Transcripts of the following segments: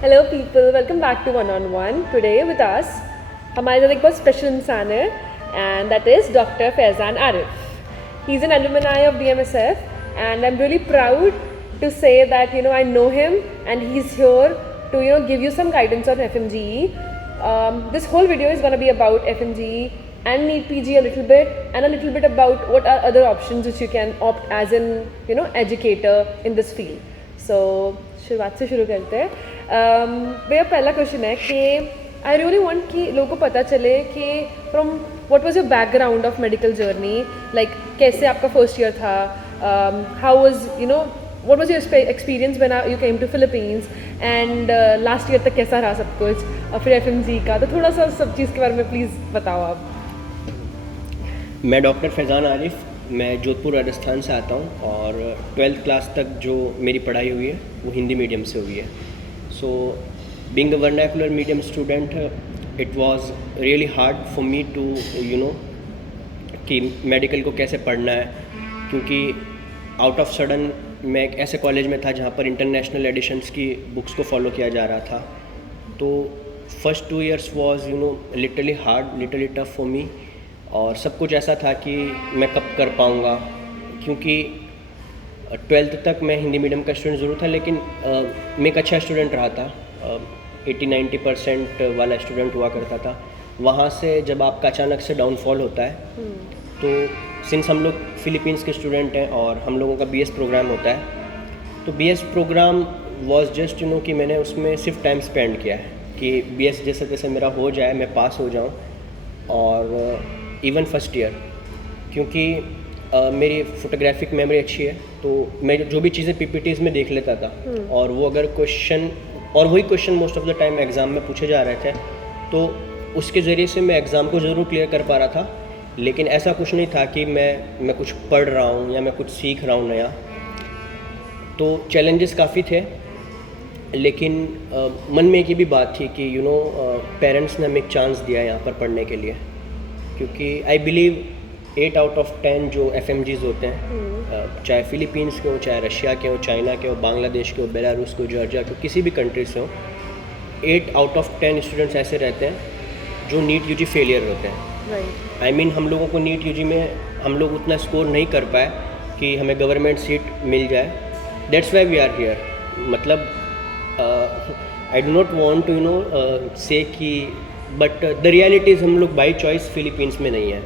Hello people, welcome back to One on One. Today with us, हमारे साथ एक बहुत स्पेशल इंसान है and that is Dr. Faizan Arif. He's an alumni of DMSF and I'm really proud to say that I know him and he's here to give you some guidance on FMGE. This whole video is going to be about FMGE and NEET PG a little bit and a little bit about what are other options which you can opt as an educator in this field. So शुरुआत से शुरू करते हैं। मेरा पहला question है कि आई really want कि लोगों को पता चले कि from what was your background of medical journey, like कैसे आपका फर्स्ट ईयर था, how was what was your experience when you came to Philippines and last year तक कैसा रहा सब कुछ, और फिर FMG का। तो थोड़ा सा सब चीज़ के बारे में प्लीज़ बताओ आप। मैं डॉक्टर फैज़ान आरिफ, मैं जोधपुर राजस्थान से आता हूँ और 12th क्लास तक जो मेरी पढ़ाई हुई है वो हिंदी मीडियम से हुई है। So being a vernacular medium student, it was really hard for me to कि मेडिकल को कैसे पढ़ना है, क्योंकि आउट ऑफ सडन मैं एक ऐसे कॉलेज में था जहाँ पर इंटरनेशनल एडिशंस की बुक्स को फॉलो किया जा रहा था। तो first 2 years was literally hard, literally tough for me, और सब कुछ ऐसा था कि मैं कब कर पाऊँगा, क्योंकि 12th तक मैं हिंदी मीडियम का स्टूडेंट ज़रूर था, लेकिन मैं एक अच्छा स्टूडेंट रहा था, 80-90% वाला स्टूडेंट हुआ करता था। वहाँ से जब आपका अचानक से डाउनफॉल होता है तो सिंस हम लोग फिलीपींस के स्टूडेंट हैं और हम लोगों का BS प्रोग्राम होता है, तो BS प्रोग्राम वॉज जस्ट कि मैंने उसमें सिर्फ टाइम स्पेंड किया है कि BS जैसे तैसे मेरा हो जाए, मैं पास हो जाऊँ। और इवन फर्स्ट ईयर, क्योंकि मेरी फोटोग्राफिक मेमोरी अच्छी है, तो मैं जो भी चीज़ें PPTs में देख लेता था और वो अगर क्वेश्चन, और वही question most of the time exam में पूछे जा रहे थे, तो उसके ज़रिए से मैं एग्ज़ाम को ज़रूर क्लियर कर पा रहा था। लेकिन ऐसा कुछ नहीं था कि मैं कुछ पढ़ रहा हूँ या मैं कुछ सीख रहा हूँ नया। तो चैलेंजेस काफ़ी थे, लेकिन मन में एक ये भी बात थी कि पेरेंट्स ने हमें एक चांस दिया यहाँ पर पढ़ने के लिए, क्योंकि आई बिलीव 8 out of 10 जो FMGs होते हैं, चाहे फिलीपींस के हो, चाहे रशिया के हो, चाइना के हो, बांग्लादेश के हो, बेलारूस के हो, जॉर्जिया के हो, किसी भी कंट्री से हो, 8 out of 10 स्टूडेंट्स ऐसे रहते हैं जो नीट UG फेलियर होते हैं। आई मीन हम लोगों को नीट UG में हम लोग उतना स्कोर नहीं कर पाए कि हमें गवर्नमेंट सीट मिल जाए। That's why we are here. मतलब I do not want to say कि, बट द रियलिटीज़ हम लोग बाई चॉइस फिलीपींस में नहीं है,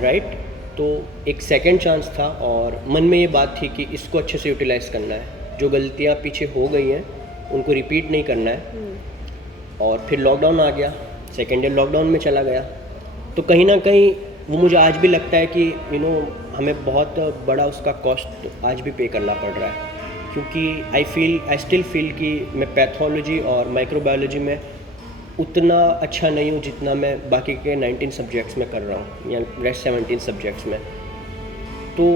राइट। तो एक सेकंड चांस था और मन में ये बात थी कि इसको अच्छे से यूटिलाइज़ करना है, जो गलतियाँ पीछे हो गई हैं उनको रिपीट नहीं करना है। और फिर लॉकडाउन आ गया, सेकेंड ईयर लॉकडाउन में चला गया, तो कहीं ना कहीं वो मुझे आज भी लगता है कि हमें बहुत बड़ा उसका कॉस्ट आज भी पे करना पड़ रहा है, क्योंकि आई स्टिल फील कि मैं पैथोलॉजी और माइक्रोबायोलॉजी में उतना अच्छा नहीं हूँ जितना मैं बाकी के 19 सब्जेक्ट्स में कर रहा हूँ या रेस्ट 17 सब्जेक्ट्स में। तो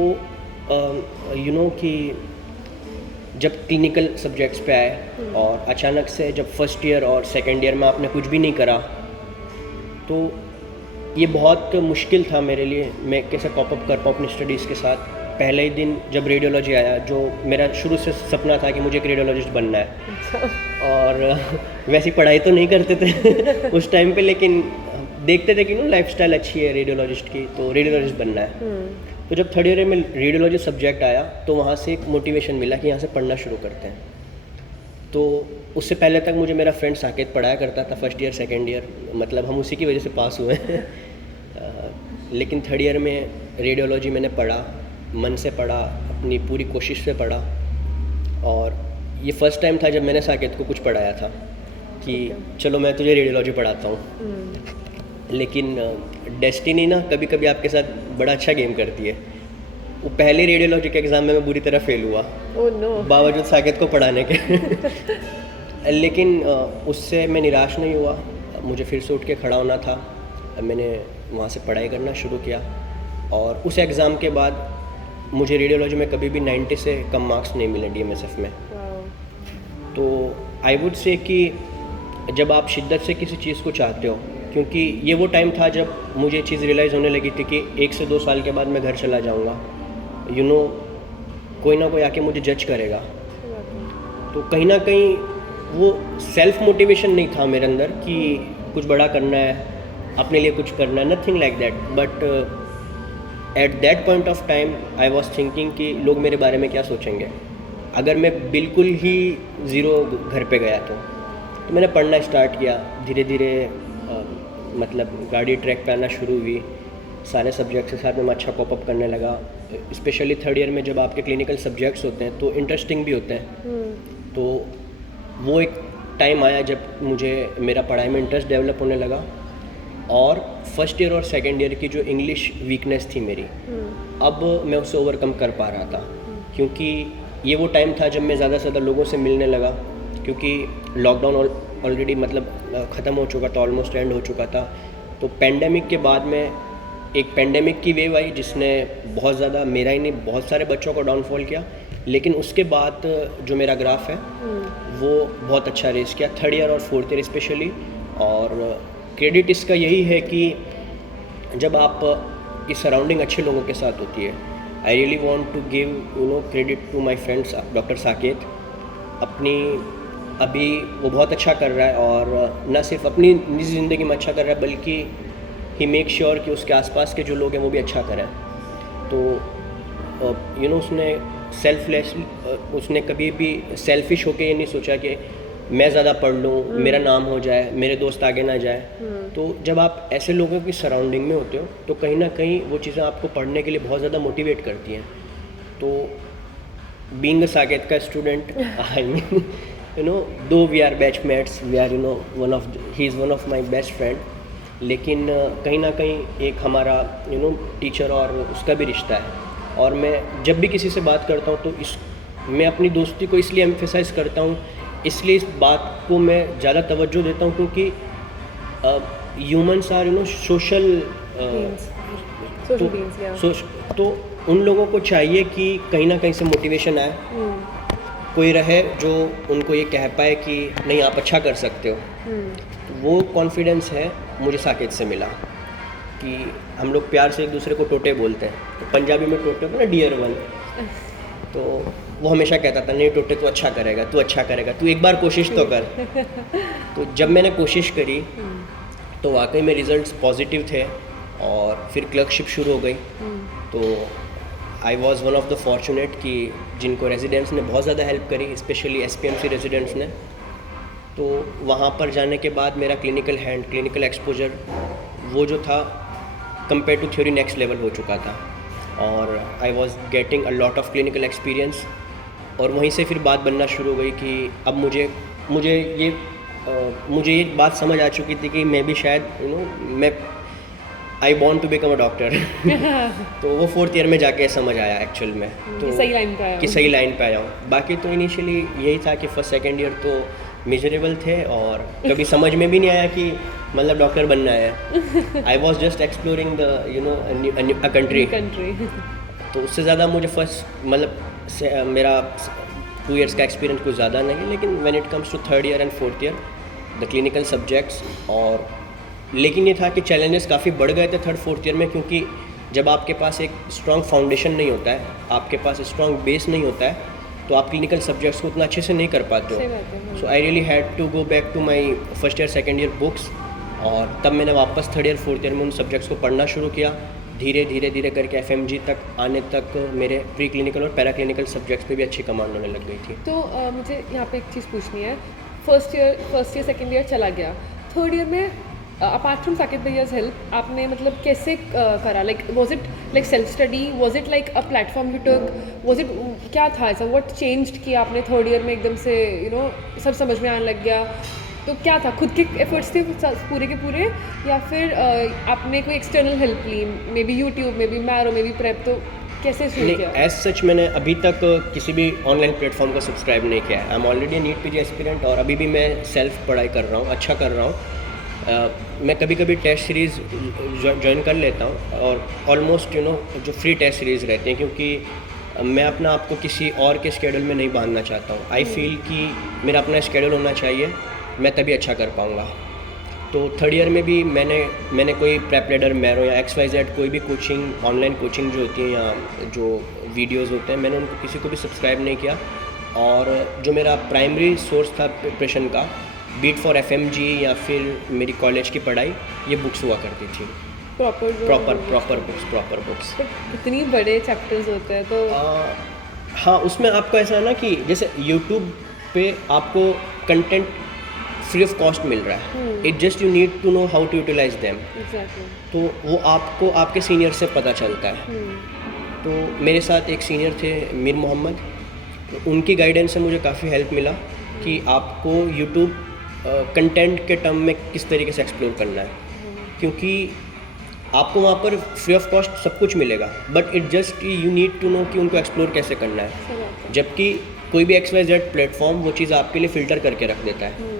कि जब क्लिनिकल सब्जेक्ट्स पे आए और अचानक से जब फर्स्ट ईयर और सेकेंड ईयर में आपने कुछ भी नहीं करा, तो ये बहुत मुश्किल था मेरे लिए, मैं कैसे कॉप अप कर पाऊँ अपनी स्टडीज़ के साथ। पहले ही दिन जब रेडियोलॉजी आया, जो मेरा शुरू से सपना था कि मुझे एक रेडियोलॉजिस्ट बनना है, और वैसी पढ़ाई तो नहीं करते थे उस टाइम पे, लेकिन देखते थे कि लाइफस्टाइल अच्छी है रेडियोलॉजिस्ट की, तो रेडियोलॉजिस्ट बनना है। तो जब थर्ड ईयर में रेडियोलॉजी सब्जेक्ट आया, तो वहाँ से एक मोटिवेशन मिला कि यहाँ से पढ़ना शुरू करते हैं। तो उससे पहले तक मुझे मेरा फ्रेंड साकेत पढ़ाया करता था, फर्स्ट ईयर सेकेंड ईयर, मतलब हम उसी की वजह से पास हुए लेकिन थर्ड ईयर में रेडियोलॉजी मैंने पढ़ा, मन से पढ़ा, अपनी पूरी कोशिश से पढ़ा, और ये फर्स्ट टाइम था जब मैंने साकेत को कुछ पढ़ाया था कि चलो मैं तुझे रेडियोलॉजी पढ़ाता हूँ। लेकिन डेस्टिनी ना कभी कभी आपके साथ बड़ा अच्छा गेम करती है। वो पहले रेडियोलॉजी के एग्ज़ाम में मैं बुरी तरह फेल हुआ, बावजूद साकेत को पढ़ाने के लेकिन उससे मैं निराश नहीं हुआ, मुझे फिर से उठ के खड़ा होना था। मैंने वहाँ से पढ़ाई करना शुरू किया, और उस एग्ज़ाम के बाद मुझे रेडियोलॉजी में कभी भी 90 से कम मार्क्स नहीं मिले DMSF में। तो आई वुड से कि जब आप शिद्दत से किसी चीज़ को चाहते हो, क्योंकि ये वो टाइम था जब मुझे चीज़ रियलाइज़ होने लगी थी कि 1 से 2 साल के बाद मैं घर चला जाऊँगा, कोई ना कोई आके मुझे जज करेगा। तो कहीं ना कहीं वो सेल्फ मोटिवेशन नहीं था मेरे अंदर कि कुछ बड़ा करना है, अपने लिए कुछ करना है, nothing like that. But at that point of time I was thinking कि लोग मेरे बारे में क्या सोचेंगे अगर मैं बिल्कुल ही ज़ीरो घर पे गया। तो मैंने पढ़ना स्टार्ट किया धीरे धीरे, मतलब गाड़ी ट्रैक पे आना शुरू हुई, सारे सब्जेक्ट्स के साथ में मैं अच्छा कॉपअप करने लगा। स्पेशली थर्ड ईयर में जब आपके क्लिनिकल सब्जेक्ट्स होते हैं तो इंटरेस्टिंग भी होते हैं। तो वो एक टाइम आया जब मुझे मेरा पढ़ाई में इंटरेस्ट डेवलप होने लगा, और फर्स्ट ईयर और सेकंड ईयर की जो इंग्लिश वीकनेस थी मेरी, अब मैं उससे ओवरकम कर पा रहा था। क्योंकि ये वो टाइम था जब मैं ज़्यादा से ज़्यादा लोगों से मिलने लगा, क्योंकि लॉकडाउन ऑलरेडी मतलब ख़त्म हो चुका था, ऑलमोस्ट एंड हो चुका था। तो पेंडेमिक के बाद में एक पेंडेमिक की वेव आई जिसने बहुत ज़्यादा, मेरा ही नहीं बहुत सारे बच्चों को डाउनफॉल किया। लेकिन उसके बाद जो मेरा ग्राफ है वो बहुत अच्छा रेस किया, थर्ड ईयर और फोर्थ ईयर स्पेशली। और क्रेडिट इसका यही है कि जब आप की सराउंडिंग अच्छे लोगों के साथ होती है, I really want to give credit to my friends doctor Saket. अपनी अभी वो बहुत अच्छा कर रहा है, और न सिर्फ अपनी निजी ज़िंदगी में अच्छा कर रहा है बल्कि ही मेक श्योर कि उसके आसपास के जो लोग हैं वो भी अच्छा करें। तो उसने सेल्फलेस, उसने कभी भी सेल्फिश होके ये नहीं सोचा कि मैं ज़्यादा पढ़ लूँ, मेरा नाम हो जाए, मेरे दोस्त आगे ना जाए। तो जब आप ऐसे लोगों की सराउंडिंग में होते हो तो कहीं ना कहीं वो चीज़ें आपको पढ़ने के लिए बहुत ज़्यादा मोटिवेट करती हैं। तो बीइंग अ साकेत का student, I mean though we are batchmates, we are he is one of my best friend, लेकिन कहीं ना कहीं एक हमारा टीचर और उसका भी रिश्ता है। और मैं जब भी किसी से बात करता हूँ तो मैं अपनी दोस्ती को इसलिए एम्फेसाइज करता हूँ, इसलिए इस बात को मैं ज़्यादा तवज्जो देता हूँ क्योंकि ह्यूमन्स आर सोशल, तो उन लोगों को चाहिए कि कहीं ना कहीं से मोटिवेशन आए, कोई रहे जो उनको ये कह पाए कि नहीं आप अच्छा कर सकते हो। तो वो कॉन्फिडेंस है मुझे साकेत से मिला कि हम लोग प्यार से एक दूसरे को टोटे बोलते हैं, तो पंजाबी में टोटे को ना डियर वन। तो वो हमेशा कहता था नहीं टोटे तू अच्छा करेगा, तू अच्छा करेगा, तू एक बार कोशिश तो कर। तो जब मैंने कोशिश करी तो वाकई में रिजल्ट्स पॉजिटिव थे, और फिर क्लर्कशिप शुरू हो गई। तो I was one of the fortunate कि जिनको रेजिडेंट्स ने बहुत ज़्यादा हेल्प करी, स्पेशली SPMC रेजिडेंट्स ने। तो वहाँ पर जाने के बाद मेरा क्लिनिकल एक्सपोजर वो जो था compare to theory next level हो चुका था, और I was getting a lot of clinical experience. और वहीं से फिर बात बनना शुरू हो गई कि अब मुझे ये बात समझ आ चुकी थी कि मैं भी शायद I want to become a doctor. तो वो फोर्थ ईयर में जाके समझ आया एक्चुअल में, तो सही लाइन पे आया हूँ। बाकी तो इनिशियली यही था कि फर्स्ट सेकेंड ईयर तो मिजरेबल थे, और कभी समझ में भी नहीं आया कि मतलब डॉक्टर बनना है। I was just exploring the country. तो उससे ज़्यादा मुझे फर्स्ट मतलब मेरा 2 इयर्स का एक्सपीरियंस कुछ ज़्यादा नहीं है, लेकिन when it comes to third year and fourth year the clinical subjects, और लेकिन ये था कि चैलेंजेस काफ़ी बढ़ गए थे थर्ड फोर्थ ईयर में, क्योंकि जब आपके पास एक स्ट्रॉन्ग फाउंडेशन नहीं होता है, आपके पास स्ट्रॉन्ग बेस नहीं होता है, तो आप क्लिनिकल सब्जेक्ट्स को उतना अच्छे से नहीं कर पाते हो। So I really had to go back to my first year second year books, और तब मैंने वापस थर्ड ईयर फोर्थ ईयर में उन सब्जेक्ट्स को पढ़ना शुरू किया। धीरे धीरे करके FMG तक आने तक मेरे प्री क्लिनिकल और पैरा क्लिनिकल सब्जेक्ट्स पे भी अच्छी कमांड होने लग गई थी। तो मुझे यहाँ पे एक चीज़ पूछनी है, फर्स्ट ईयर सेकेंड ईयर चला गया, थर्ड ईयर में अपार्ट फ्रॉम साकेत भैया's हेल्प आपने मतलब कैसे करा, like was it like self study, was it like a platform you took, was it क्या था ऐसा, व्हाट चेंज्ड कि आपने थर्ड ईयर में एकदम से सब समझ में आने लग गया? तो क्या था, खुद के एफर्ट्स थे पूरे के पूरे, या फिर आपने कोई एक्सटर्नल हेल्प ली, maybe YouTube, maybe Marrow, maybe Prep? तो कैसे शुरू किया? एज सच मैंने अभी तक किसी भी ऑनलाइन प्लेटफॉर्म को सब्सक्राइब नहीं किया है। I am already NEET PG aspirant, और अभी भी मैं सेल्फ पढ़ाई कर रहा हूँ, अच्छा कर रहा हूँ। मैं कभी कभी टेस्ट सीरीज़ ज्वाइन कर लेता हूँ, और ऑलमोस्ट जो फ्री टेस्ट सीरीज़ रहते हैं, क्योंकि मैं अपना आपको किसी और के स्केड्यूल में नहीं बांधना चाहता हूँ। आई फील कि मेरा अपना स्केड्यूल होना चाहिए, मैं तभी अच्छा कर पाऊँगा। तो थर्ड ईयर में भी मैंने कोई प्रेप लीडर, मैरो या XYZ कोई भी कोचिंग, ऑनलाइन कोचिंग जो होती है या जो वीडियोज़ होते हैं, मैंने उनको किसी को भी सब्सक्राइब नहीं किया। और जो मेरा प्राइमरी सोर्स था प्रिपरेशन का, बीट फॉर एफएमजी या फिर मेरी कॉलेज की पढ़ाई, ये बुक्स हुआ करती थी। Proper books. तो कितनी बड़े चैप्टर्स होते हैं तो हाँ, उसमें आपको ऐसा है ना कि जैसे यूट्यूब पे आपको कंटेंट फ्री ऑफ कॉस्ट मिल रहा है, it just you need to know how to utilise them. Exactly. तो वो आपको आपके सीनियर से पता चलता है। तो मेरे साथ एक सीनियर थे मीर मोहम्मद, तो उनकी गाइडेंस से मुझे काफ़ी हेल्प मिला कि आपको यूट्यूब कंटेंट के टर्म में किस तरीके से एक्सप्लोर करना है, क्योंकि आपको वहाँ पर फ्री ऑफ कॉस्ट सब कुछ मिलेगा, but it just you need to know कि उनको एक्सप्लोर कैसे करना है। जबकि कोई भी XYZ प्लेटफॉर्म वो चीज़ आपके लिए फ़िल्टर करके रख देता है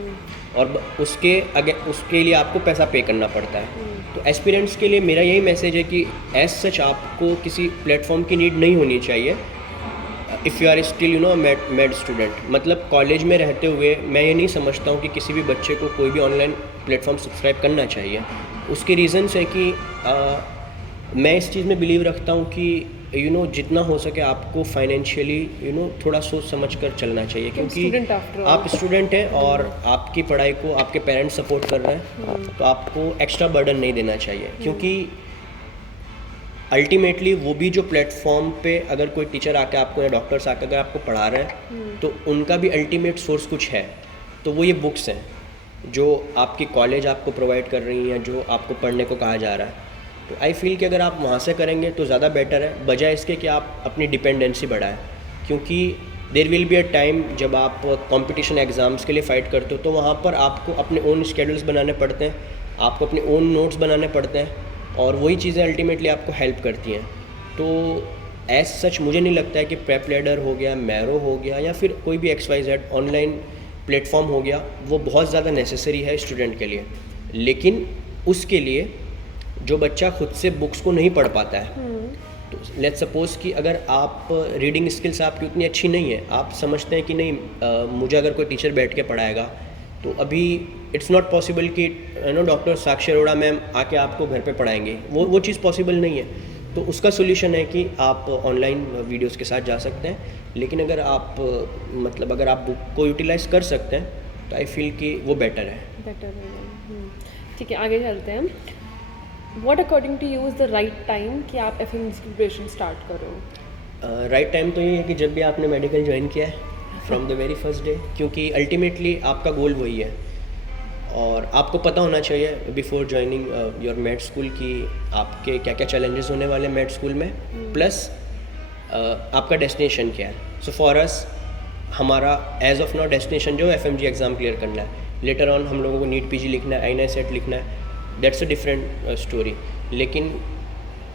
और उसके लिए आपको पैसा पे करना पड़ता है। तो एस्पिरेंट्स के लिए मेरा यही मैसेज है कि एज सच आपको किसी प्लेटफॉर्म की नीड नहीं होनी चाहिए if you are still you know med student. मतलब कॉलेज में रहते हुए मैं ये नहीं समझता हूँ कि किसी भी बच्चे को कोई भी ऑनलाइन प्लेटफॉर्म सब्सक्राइब करना चाहिए। उसके रीज़न्स है कि मैं इस चीज़ में बिलीव रखता हूँ कि यू नो जितना हो सके आपको फाइनेंशियली यू नो थोड़ा सोच समझ कर चलना चाहिए, क्योंकि आप स्टूडेंट हैं और आपकी पढ़ाई को आपके पेरेंट्स सपोर्ट कर रहे हैं, तो आपको एक्स्ट्रा बर्डन नहीं देना चाहिए। क्योंकि अल्टीमेटली वो भी जो प्लेटफॉर्म पे अगर कोई टीचर आके आपको या डॉक्टर्स आकर अगर आपको पढ़ा रहे हैं, तो उनका भी अल्टीमेट सोर्स कुछ है, तो वो ये बुक्स हैं जो आपकी कॉलेज आपको प्रोवाइड कर रही हैं, जो आपको पढ़ने को कहा जा रहा है। तो आई फील कि अगर आप वहाँ से करेंगे तो ज़्यादा बेटर है, बजाय इसके कि आप अपनी डिपेंडेंसी बढ़ाएं। क्योंकि there will be a time जब आप कंपटीशन एग्ज़ाम्स के लिए फ़ाइट करते हो, तो वहाँ पर आपको अपने ओन स्केड्यूल्स बनाने पड़ते हैं, आपको अपने ओन नोट्स बनाने पड़ते हैं, और वही चीज़ें अल्टीमेटली आपको हेल्प करती हैं। तो एज सच मुझे नहीं लगता है कि प्रेप लैडर हो गया, मैरो हो गया, या फिर कोई भी XYZ ऑनलाइन प्लेटफॉर्म हो गया, वो बहुत ज़्यादा नेसेसरी है स्टूडेंट के लिए। लेकिन उसके लिए जो बच्चा खुद से बुक्स को नहीं पढ़ पाता है, तो लेट्स सपोज़ कि अगर आप रीडिंग स्किल्स आपकी उतनी अच्छी नहीं है, आप समझते हैं कि नहीं मुझे अगर कोई टीचर बैठ के पढ़ाएगा, तो अभी इट्स नॉट पॉसिबल कि डॉक्टर साक्षी अरोड़ा मैम आके आपको घर पे पढ़ाएंगे, वो चीज़ पॉसिबल नहीं है। तो उसका सोल्यूशन है कि आप ऑनलाइन वीडियोस के साथ जा सकते हैं। लेकिन अगर आप अगर आप बुक को यूटिलाइज़ कर सकते हैं, तो आई फील कि वो बेटर है। ठीक है, आगे चलते हैं। What according to you is the right time कि आप FMG की प्रिपरेशन स्टार्ट करो? राइट टाइम तो ये है कि जब भी आपने मेडिकल ज्वाइन किया है, from the very first day, क्योंकि अल्टीमेटली आपका गोल वही है। और आपको पता होना चाहिए before joining your made school कि आपके क्या क्या चैलेंजेस होने वाले मेड स्कूल में, प्लस आपका डेस्टिनेशन क्या है। सो फॉर अस हमारा एज ऑफ नाउ डेस्टिनेशन जो FMG एग्ज़ाम क्लियर करना है। लेटर ऑन हम लोगों को नीट PG लिखना है, INI सेट लिखना है, दैट्स अ डिफरेंट स्टोरी। लेकिन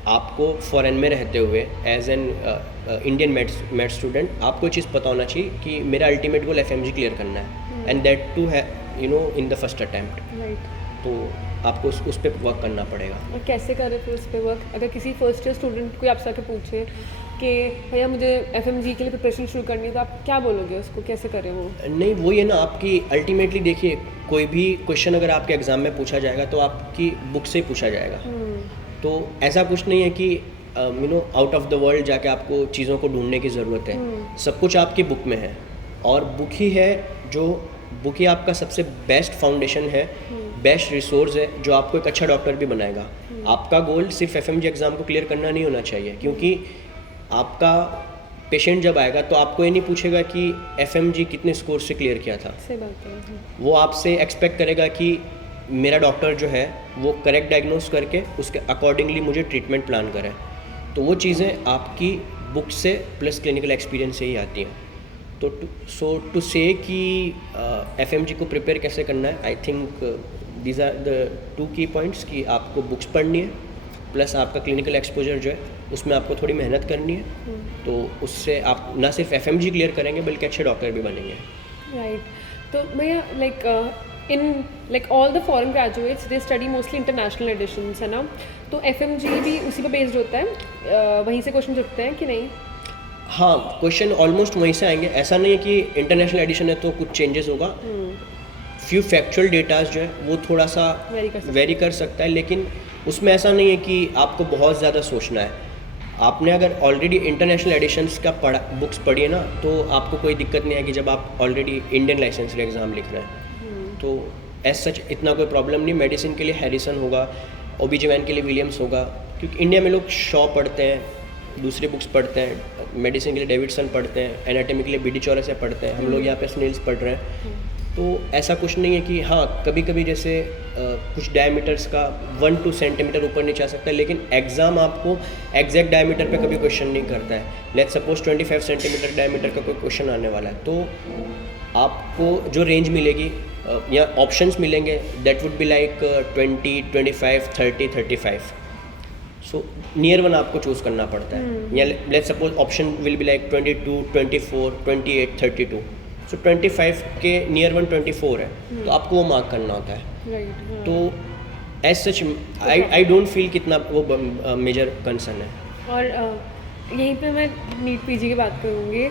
आपको फॉरेन में रहते हुए as an Indian med student आपको चीज़ पता होना चाहिए कि मेरा अल्टीमेट गोल FMG क्लियर करना है, एंड दैट टू है you know in the first attempt. तो आपको उस पर वर्क करना पड़ेगा। और कैसे करें फिर उस पर वर्क? अगर किसी फर्स्ट ईयर स्टूडेंट कोई आपसे आके पूछे कि भैया मुझे FMG के लिए प्रिपरेशन शुरू करनी है, तो आप क्या बोलोगे उसको, कैसे करें वो? नहीं, वो ये ना आपकी अल्टीमेटली देखिए, कोई भी क्वेश्चन अगर आपके एग्ज़ाम में पूछा जाएगा तो आपकी बुक से ही पूछा जाएगा। तो ऐसा कुछ नहीं है कि you know out of the world जाके आपको चीज़ों को ढूंढने की ज़रूरत है। सब कुछ आपकी बुक में है, और बुक ही आपका सबसे बेस्ट फाउंडेशन है, बेस्ट रिसोर्स है जो आपको एक अच्छा डॉक्टर भी बनाएगा। आपका गोल सिर्फ FMG एग्ज़ाम को क्लियर करना नहीं होना चाहिए, क्योंकि आपका पेशेंट जब आएगा तो आपको ये नहीं पूछेगा कि FMG कितने स्कोर से क्लियर किया था। सही बात है। वो आपसे एक्सपेक्ट करेगा कि मेरा डॉक्टर जो है वो करेक्ट डायग्नोस करके उसके अकॉर्डिंगली मुझे ट्रीटमेंट प्लान करे। तो वो चीज़ें आपकी बुक से प्लस क्लिनिकल एक्सपीरियंस से ही आती हैं। तो टू से कि FMG को प्रिपेयर कैसे करना है, I think these are the 2 की पॉइंट्स कि आपको बुक्स पढ़नी है, प्लस आपका क्लिनिकल एक्सपोजर जो है उसमें आपको थोड़ी मेहनत करनी है। तो उससे आप ना सिर्फ FMG क्लियर करेंगे बल्कि अच्छे डॉक्टर भी बनेंगे। राइट। तो भैया like all the foreign graduates they study mostly international editions, है ना? तो FMG भी उसी पर बेस्ड होता है, वहीं से क्वेश्चन उठते हैं कि नहीं? हाँ, क्वेश्चन ऑलमोस्ट वहीं से आएंगे। ऐसा नहीं है कि इंटरनेशनल एडिशन है तो कुछ चेंजेस होगा। फ्यू फैक्चुअल डेटाज जो है वो थोड़ा सा वेरी कर सकता है, लेकिन उसमें ऐसा नहीं है कि आपको बहुत ज़्यादा सोचना है। आपने अगर ऑलरेडी इंटरनेशनल एडिशंस का बुक्स पढ़ी है ना, तो आपको कोई दिक्कत नहीं आएगी जब आप ऑलरेडी इंडियन लाइसेंस एग्ज़ाम लिख रहे हैं। तो एज सच इतना कोई प्रॉब्लम नहीं। मेडिसिन के लिए हैरिसन होगा, OB-GYN के लिए विलियम्स होगा, क्योंकि इंडिया में लोग शॉ पढ़ते हैं, दूसरे बुक्स पढ़ते हैं, मेडिसिन के लिए डेविडसन पढ़ते हैं, एनाटॉमी के लिए BD चौरसिया पढ़ते हैं, हम लोग यहाँ पे स्नेल्स पढ़ रहे हैं। तो ऐसा कुछ नहीं है कि हाँ कभी कभी जैसे कुछ डायमीटर्स का 1-2 सेंटीमीटर ऊपर नीचे आ सकता है, लेकिन एग्ज़ाम आपको एग्जैक्ट डायमीटर पे कभी क्वेश्चन नहीं करता है। लेट्स सपोज 25 सेंटीमीटर डायमीटर का कोई क्वेश्चन आने वाला है, तो आपको जो रेंज मिलेगी या ऑप्शंस मिलेंगे that would be like 20, 25, 30, 35। So near one आपको चूज़ करना पड़ता है। या let's suppose option will be like 22, 24, 28, 32। सो 25 के नियर वन 24 है, तो आपको वो मार्क करना होता है। तो as such I don't feel कितना वो मेजर कंसर्न है। और यहीं पे मैं नीट PG की बात करूँगी।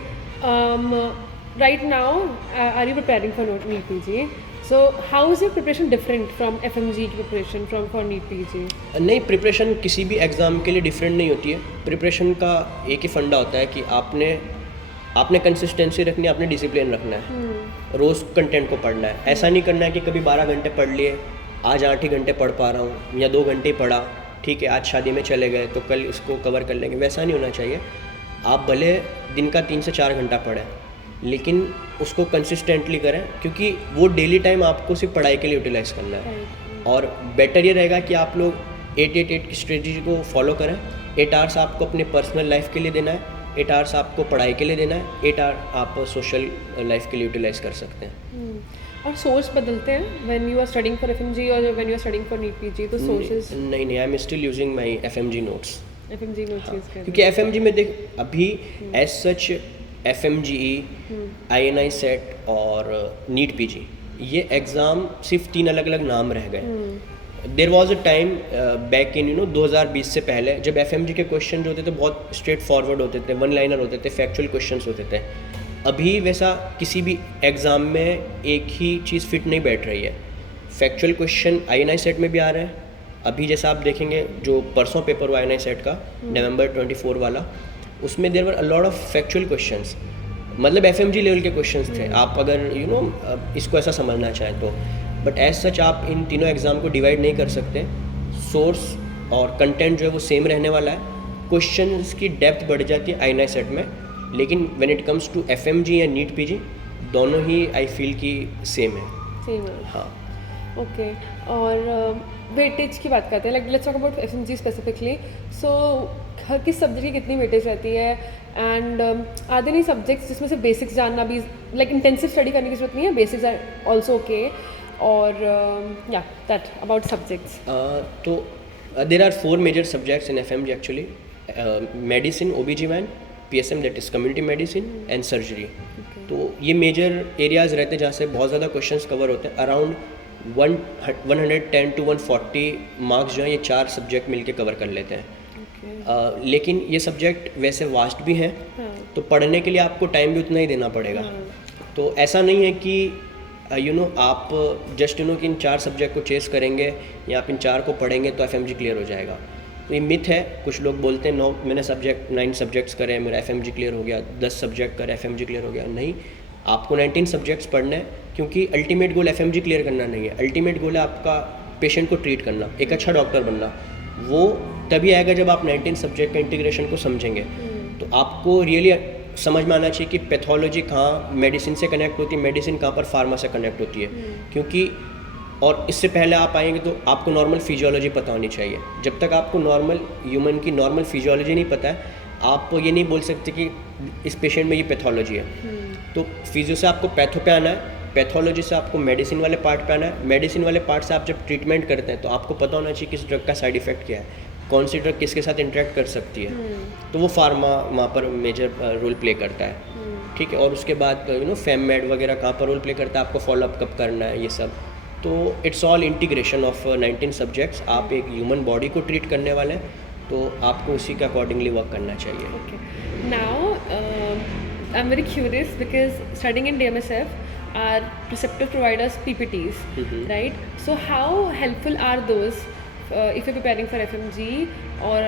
Right now are you preparing for NEET PG? So how is your preparation different from FMG की प्रिपरेशन फॉर नीट PG? नहीं, प्रिपरेशन किसी भी एग्ज़ाम के लिए डिफरेंट नहीं होती है। प्रिपरेशन का एक ही फंडा होता है कि आपने कंसिस्टेंसी रखनी है, आपने डिसिप्लिन रखना है, रोज़ कंटेंट को पढ़ना है। ऐसा नहीं करना है कि कभी 12 घंटे पढ़ लिए, आज 8 ही घंटे पढ़ पा रहा हूँ, या 2 घंटे ही पढ़ा, ठीक है आज शादी में चले गए तो कल इसको कवर कर लेंगे, वैसा नहीं होना चाहिए। आप भले दिन का 3 से 4 घंटा पढ़ें, लेकिन उसको कंसिस्टेंटली करें, क्योंकि वो डेली टाइम आपको सिर्फ पढ़ाई के लिए यूटिलाइज़ करना है। और बेटर ये रहेगा कि आप लोग 8-8-8 की स्ट्रेटजी को फॉलो करें। 8 आवर्स आपको अपने पर्सनल लाइफ के लिए देना है, 8 आवर्स आपको पढ़ाई के लिए देना है, 8 आवर आप सोशल लाइफ के लिए यूटिलाइज़ कर सकते हैं। और सोर्स बदलते हैं when you are studying for FMG और when you are studying for NEET PG? तो सोर्सेज नहीं, I am still using my FMG notes. FMG notes use कर, क्योंकि FMG में देख अभी as such FMGE, INI set और नीट PG ये एग्ज़ाम सिर्फ 3 अलग अलग नाम रह गए। There was a time back in 2020 से पहले, जब FMG के क्वेश्चन जो होते थे बहुत स्ट्रेट फॉरवर्ड होते थे, 1 लाइनर होते थे, फैक्चुअल क्वेश्चंस होते थे। अभी वैसा किसी भी एग्ज़ाम में एक ही चीज़ फिट नहीं बैठ रही है। फैक्चुअल क्वेश्चन INI सेट में भी आ रहे हैं। अभी जैसा आप देखेंगे जो परसों पेपर हुआ INI सेट का, नवंबर 24 वाला, उसमें there were a lot of factual questions, मतलब FMG लेवल के क्वेश्चंस थे। आप अगर इसको ऐसा समझना चाहें तो, बट एज सच आप इन तीनों एग्ज़ाम को डिवाइड नहीं कर सकते। सोर्स और कंटेंट जो है वो सेम रहने वाला है, क्वेश्चंस की डेप्थ बढ़ जाती है INI सेट में, लेकिन when it comes to FMG या नीट PG दोनों ही आई फील की सेम है। हाँ, ओके। और वेटेज की बात करते हैं, like let's talk about FMG specifically. So हर किस सब्जेक्ट की कितनी वेटेज रहती है, एंड आधे नहीं सब्जेक्ट्स जिसमें से बेसिक्स जानना भी, लाइक इंटेंसिव स्टडी करने की जरूरत नहीं है, बेसिक्स आर ऑल्सो ओके? और या दैट अबाउट सब्जेक्ट्स। तो there are 4 major subjects in FMG actually: medicine, OB-GYN, PSM that is community medicine, and surgery. तो ये मेजर एरियाज़ रहते हैं जहाँ से बहुत ज़्यादा क्वेश्चंस कवर होते हैं। अराउंड 110 to 140 मार्क्स जो हैं ये 4 सब्जेक्ट मिलके कवर कर लेते हैं। लेकिन ये सब्जेक्ट वैसे वास्ट भी हैं, तो पढ़ने के लिए आपको टाइम भी उतना ही देना पड़ेगा। तो ऐसा नहीं है कि आप जस्ट कि इन 4 सब्जेक्ट को चेस करेंगे या आप इन 4 को पढ़ेंगे तो FMG क्लियर हो जाएगा। तो ये मिथ है। कुछ लोग बोलते हैं नो मैंने 9 सब्जेक्ट्स करे मेरा FMG क्लियर हो गया, 10 सब्जेक्ट करे FMG क्लियर हो गया। नहीं, आपको 19 सब्जेक्ट्स पढ़ने हैं, क्योंकि अल्टीमेट गोल FMG क्लियर करना नहीं है। अल्टीमेट गोल है आपका पेशेंट को ट्रीट करना, एक अच्छा डॉक्टर बनना। वो तभी आएगा जब आप 19 सब्जेक्ट का इंटीग्रेशन को समझेंगे। तो आपको रियली समझ में आना चाहिए कि पैथोलॉजी कहाँ मेडिसिन से कनेक्ट होती है, मेडिसिन कहाँ पर फार्मा से कनेक्ट होती है। क्योंकि और इससे पहले आप आएंगे तो आपको नॉर्मल फिजियोलॉजी पता होनी चाहिए। जब तक आपको नॉर्मल ह्यूमन की नॉर्मल फिजियोलॉजी नहीं पता है, आप ये नहीं बोल सकते कि इस पेशेंट में ये पैथोलॉजी है। तो फिजियो से आपको पैथो पे आना है, पैथोलॉजी से आपको मेडिसिन वाले पार्ट पे आना है, मेडिसिन वाले पार्ट से आप जब ट्रीटमेंट करते हैं तो आपको पता होना चाहिए किस ड्रग का साइड इफेक्ट क्या है, कौन सी ड्रग किसके साथ इंटरेक्ट कर सकती है। तो वो फार्मा वहाँ पर मेजर रोल प्ले करता है, ठीक है। और उसके बाद फेममेड वगैरह कहाँ पर रोल प्ले करता है, आपको फॉलोअप कब करना है, ये सब। तो it's all integration of 19 subjects. आप एक ह्यूमन बॉडी को ट्रीट करने वाले हैं, तो आपको उसी के अकॉर्डिंगली वर्क करना चाहिए। Okay. Now, I'm very curious because studying in DMSF, our preceptor provide us PPTs, right? So how helpful are those if you're preparing for FMG, or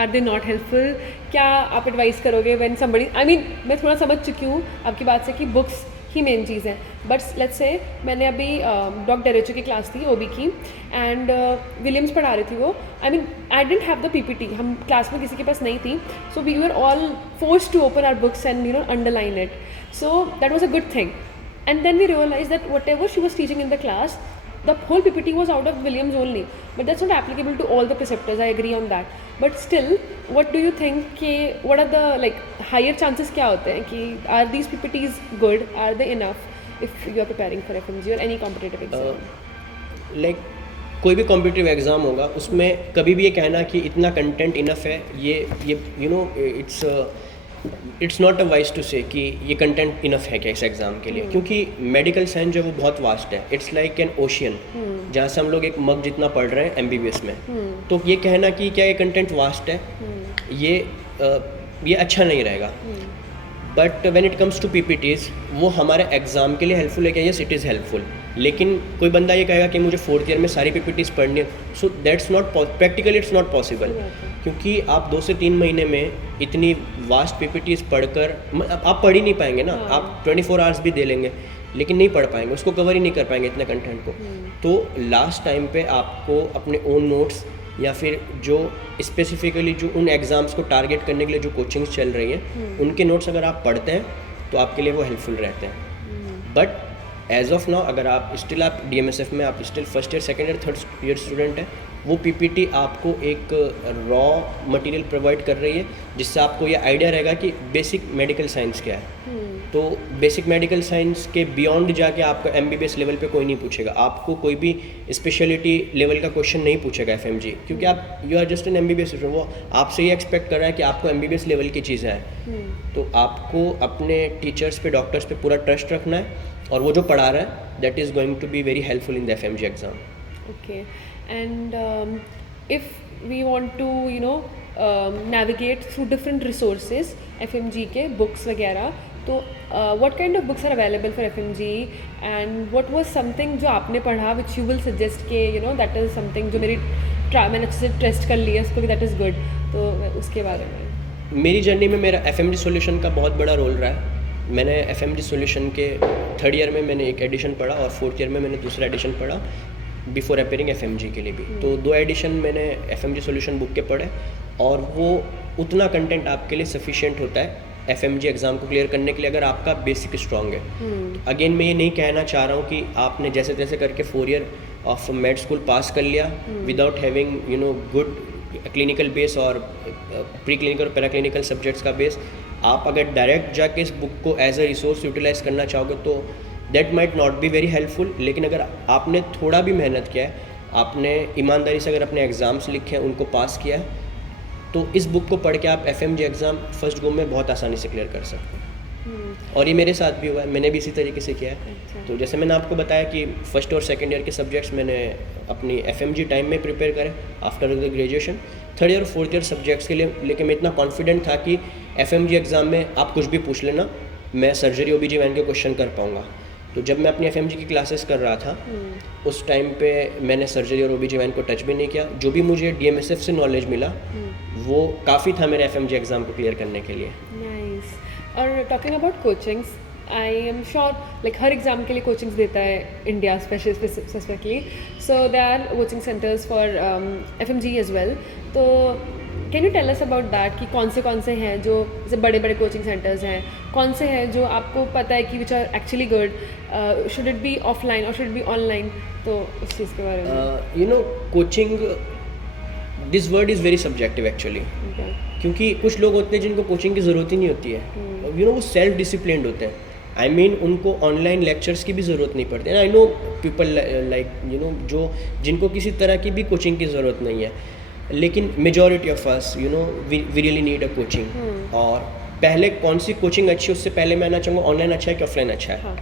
are they not helpful? क्या आप advice करोगे when somebody, I mean मैं थोड़ा समझ चुकी हूँ आपकी बात से कि बुक्स ही मेन चीज़ है, बट लेट्स से मैंने अभी डॉक्टर डेरेचो की क्लास थी ओबी की, एंड विलियम्स पढ़ा रही थी वो. I mean I didn't have the PPT, हम क्लास में किसी के पास नहीं थी, so we were all forced to open our books and underline it. So that was a good thing. And then we realized that whatever she was teaching in the class, the whole PPT was out of Williams only. But that's not applicable to all the preceptors, I agree on that. But still, what do you think, कि what are the higher chances क्या होते हैं कि are these PPTs good, are they enough if you are preparing for FMG or any competitive exam? कोई भी competitive exam होगा, उसमें कभी भी ये कहना कि इतना कंटेंट इनफ है, ये it's not a wise to say कि ये कंटेंट इनफ है क्या इस एग्ज़ाम के लिए. क्योंकि मेडिकल साइंस जो है वो बहुत वास्ट है. इट्स लाइक एन ओशियन, जहाँ से हम लोग एक मग जितना पढ़ रहे हैं MBBS में. तो ये कहना कि क्या ये कंटेंट वास्ट है, ये अच्छा नहीं रहेगा. But when it comes to PPTs, वो हमारे एग्ज़ाम के लिए हेल्पफुल है क्या? Yes, it is helpful. लेकिन कोई बंदा ये कहेगा कि मुझे 4th ईयर में सारी PPTs पढ़नी है, so that's not practically, it's not possible. क्योंकि आप 2 से 3 महीने में इतनी वास्ट PPTs पढ़कर आप पढ़ ही नहीं पाएंगे ना. आप 24 आवर्स भी दे लेंगे लेकिन नहीं पढ़ पाएंगे, उसको कवर ही नहीं कर पाएंगे इतने कंटेंट को. तो लास्ट टाइम पे आपको अपने ओन नोट्स या फिर जो स्पेसिफिकली जो उन एग्ज़ाम्स को टारगेट करने के लिए जो कोचिंग्स चल रही हैं, उनके नोट्स अगर आप पढ़ते हैं तो आपके लिए वो हेल्पफुल रहते हैं. बट एज ऑफ नाउ अगर आप DMSF में आप still first year, second year, third year student हैं, वो PPT आपको एक रॉ मटेरियल प्रोवाइड कर रही है जिससे आपको ये आइडिया रहेगा कि बेसिक मेडिकल साइंस क्या है. तो बेसिक मेडिकल साइंस के बियॉन्ड जाके आपको MBBS लेवल पे कोई नहीं पूछेगा, आपको कोई भी स्पेशलिटी लेवल का क्वेश्चन नहीं पूछेगा FMG, क्योंकि आप you are just an MBBS student. वो आपसे ये एक्सपेक्ट कर रहा है कि आपको MBBS लेवल की चीज़ें हैं. तो आपको अपने टीचर्स पे, डॉक्टर्स पे पूरा ट्रस्ट रखना है, और वो जो पढ़ा रहा है that is going to be very helpful in the FMG exam. Okay, and if we want to navigate through different resources FMG के books वगैरह, तो what kind of books are available for FMG, and what was something जो आपने पढ़ा which you will suggest के that is something जो मैंने अच्छे से टेस्ट कर लिया इसको कि that is good, तो उसके बारे में. मेरी जर्नी में मेरा FMG सॉल्यूशन का बहुत बड़ा रोल रहा है. मैंने FMG सॉल्यूशन के 3rd ईयर में मैंने एक एडिशन पढ़ा और 4th ईयर में मैंने दूसरा एडिशन पढ़ा बिफोर अपेयरिंग FMG के लिए भी. तो 2 एडिशन मैंने FMG सॉल्यूशन बुक के पढ़े, और वो उतना कंटेंट आपके लिए सफिशिएंट होता है FMG एग्ज़ाम को क्लियर करने के लिए अगर आपका बेसिक स्ट्रॉन्ग है. अगेन मैं ये नहीं कहना चाह रहा हूँ कि आपने जैसे तैसे करके 4 ईयर ऑफ मेड स्कूल पास कर लिया without having good clinical base और प्री क्लिनिकल और पैरा क्लिनिकल सब्जेक्ट्स का बेस. आप अगर डायरेक्ट जाके इस बुक को एज अ रिसोर्स यूटिलाइज करना चाहोगे तो that might not be very helpful. लेकिन अगर आपने थोड़ा भी मेहनत किया है, आपने ईमानदारी से अगर अपने एग्ज़ाम्स लिखे हैं, उनको पास किया है, तो इस बुक को पढ़ के आप FMG एग्ज़ाम फर्स्ट गो में बहुत आसानी से क्लियर कर सकते हैं. और ये मेरे साथ भी हुआ है, मैंने भी इसी तरीके से किया है. तो जैसे मैंने आपको बताया कि फर्स्ट और सेकेंड ईयर के सब्जेक्ट्स मैंने अपनी FMG टाइम में प्रिपेयर करे after the graduation. 3rd year और 4th ईयर सब्जेक्ट्स के लिए लेकिन मैं इतना कॉन्फिडेंट था कि FMG एग्ज़ाम में आप कुछ भी पूछ लेना, मैं सर्जरी OB-GYN के क्वेश्चन कर पाऊँगा. तो जब मैं अपनी FMG की क्लासेस कर रहा था उस टाइम पे मैंने सर्जरी और OB-GYN को टच भी नहीं किया. जो भी मुझे DMSF से नॉलेज मिला वो काफ़ी था मेरे FMG एग्ज़ाम को क्लियर करने के लिए. नाइस. और talking about coachings, I am sure हर एग्ज़ाम के लिए कोचिंग्स देता है India specifically, so they are coaching centres for FMG as well. तो can you tell us about that कि कौन से हैं जो जैसे बड़े बड़े कोचिंग सेंटर्स हैं, कौन से हैं जो आपको पता है कि which are actually good, should it be offline और शुड इट बी ऑनलाइन, तो उस चीज़ के बारे में. Coaching, this word is very subjective actually. क्योंकि कुछ लोग होते हैं जिनको कोचिंग की ज़रूरत ही नहीं होती है. वो सेल्फ डिसिप्लिन्ड होते हैं. आई मीन उनको ऑनलाइन लेक्चर्स की भी ज़रूरत नहीं पड़ती है. आई नो पीपल लाइक जो जिनको किसी तरह की भी कोचिंग की ज़रूरत नहीं है, लेकिन majority of us we really need a coaching. और पहले कौन सी कोचिंग अच्छी, उससे पहले मैं आना चाहूँगा ऑनलाइन अच्छा है कि ऑफलाइन अच्छा है.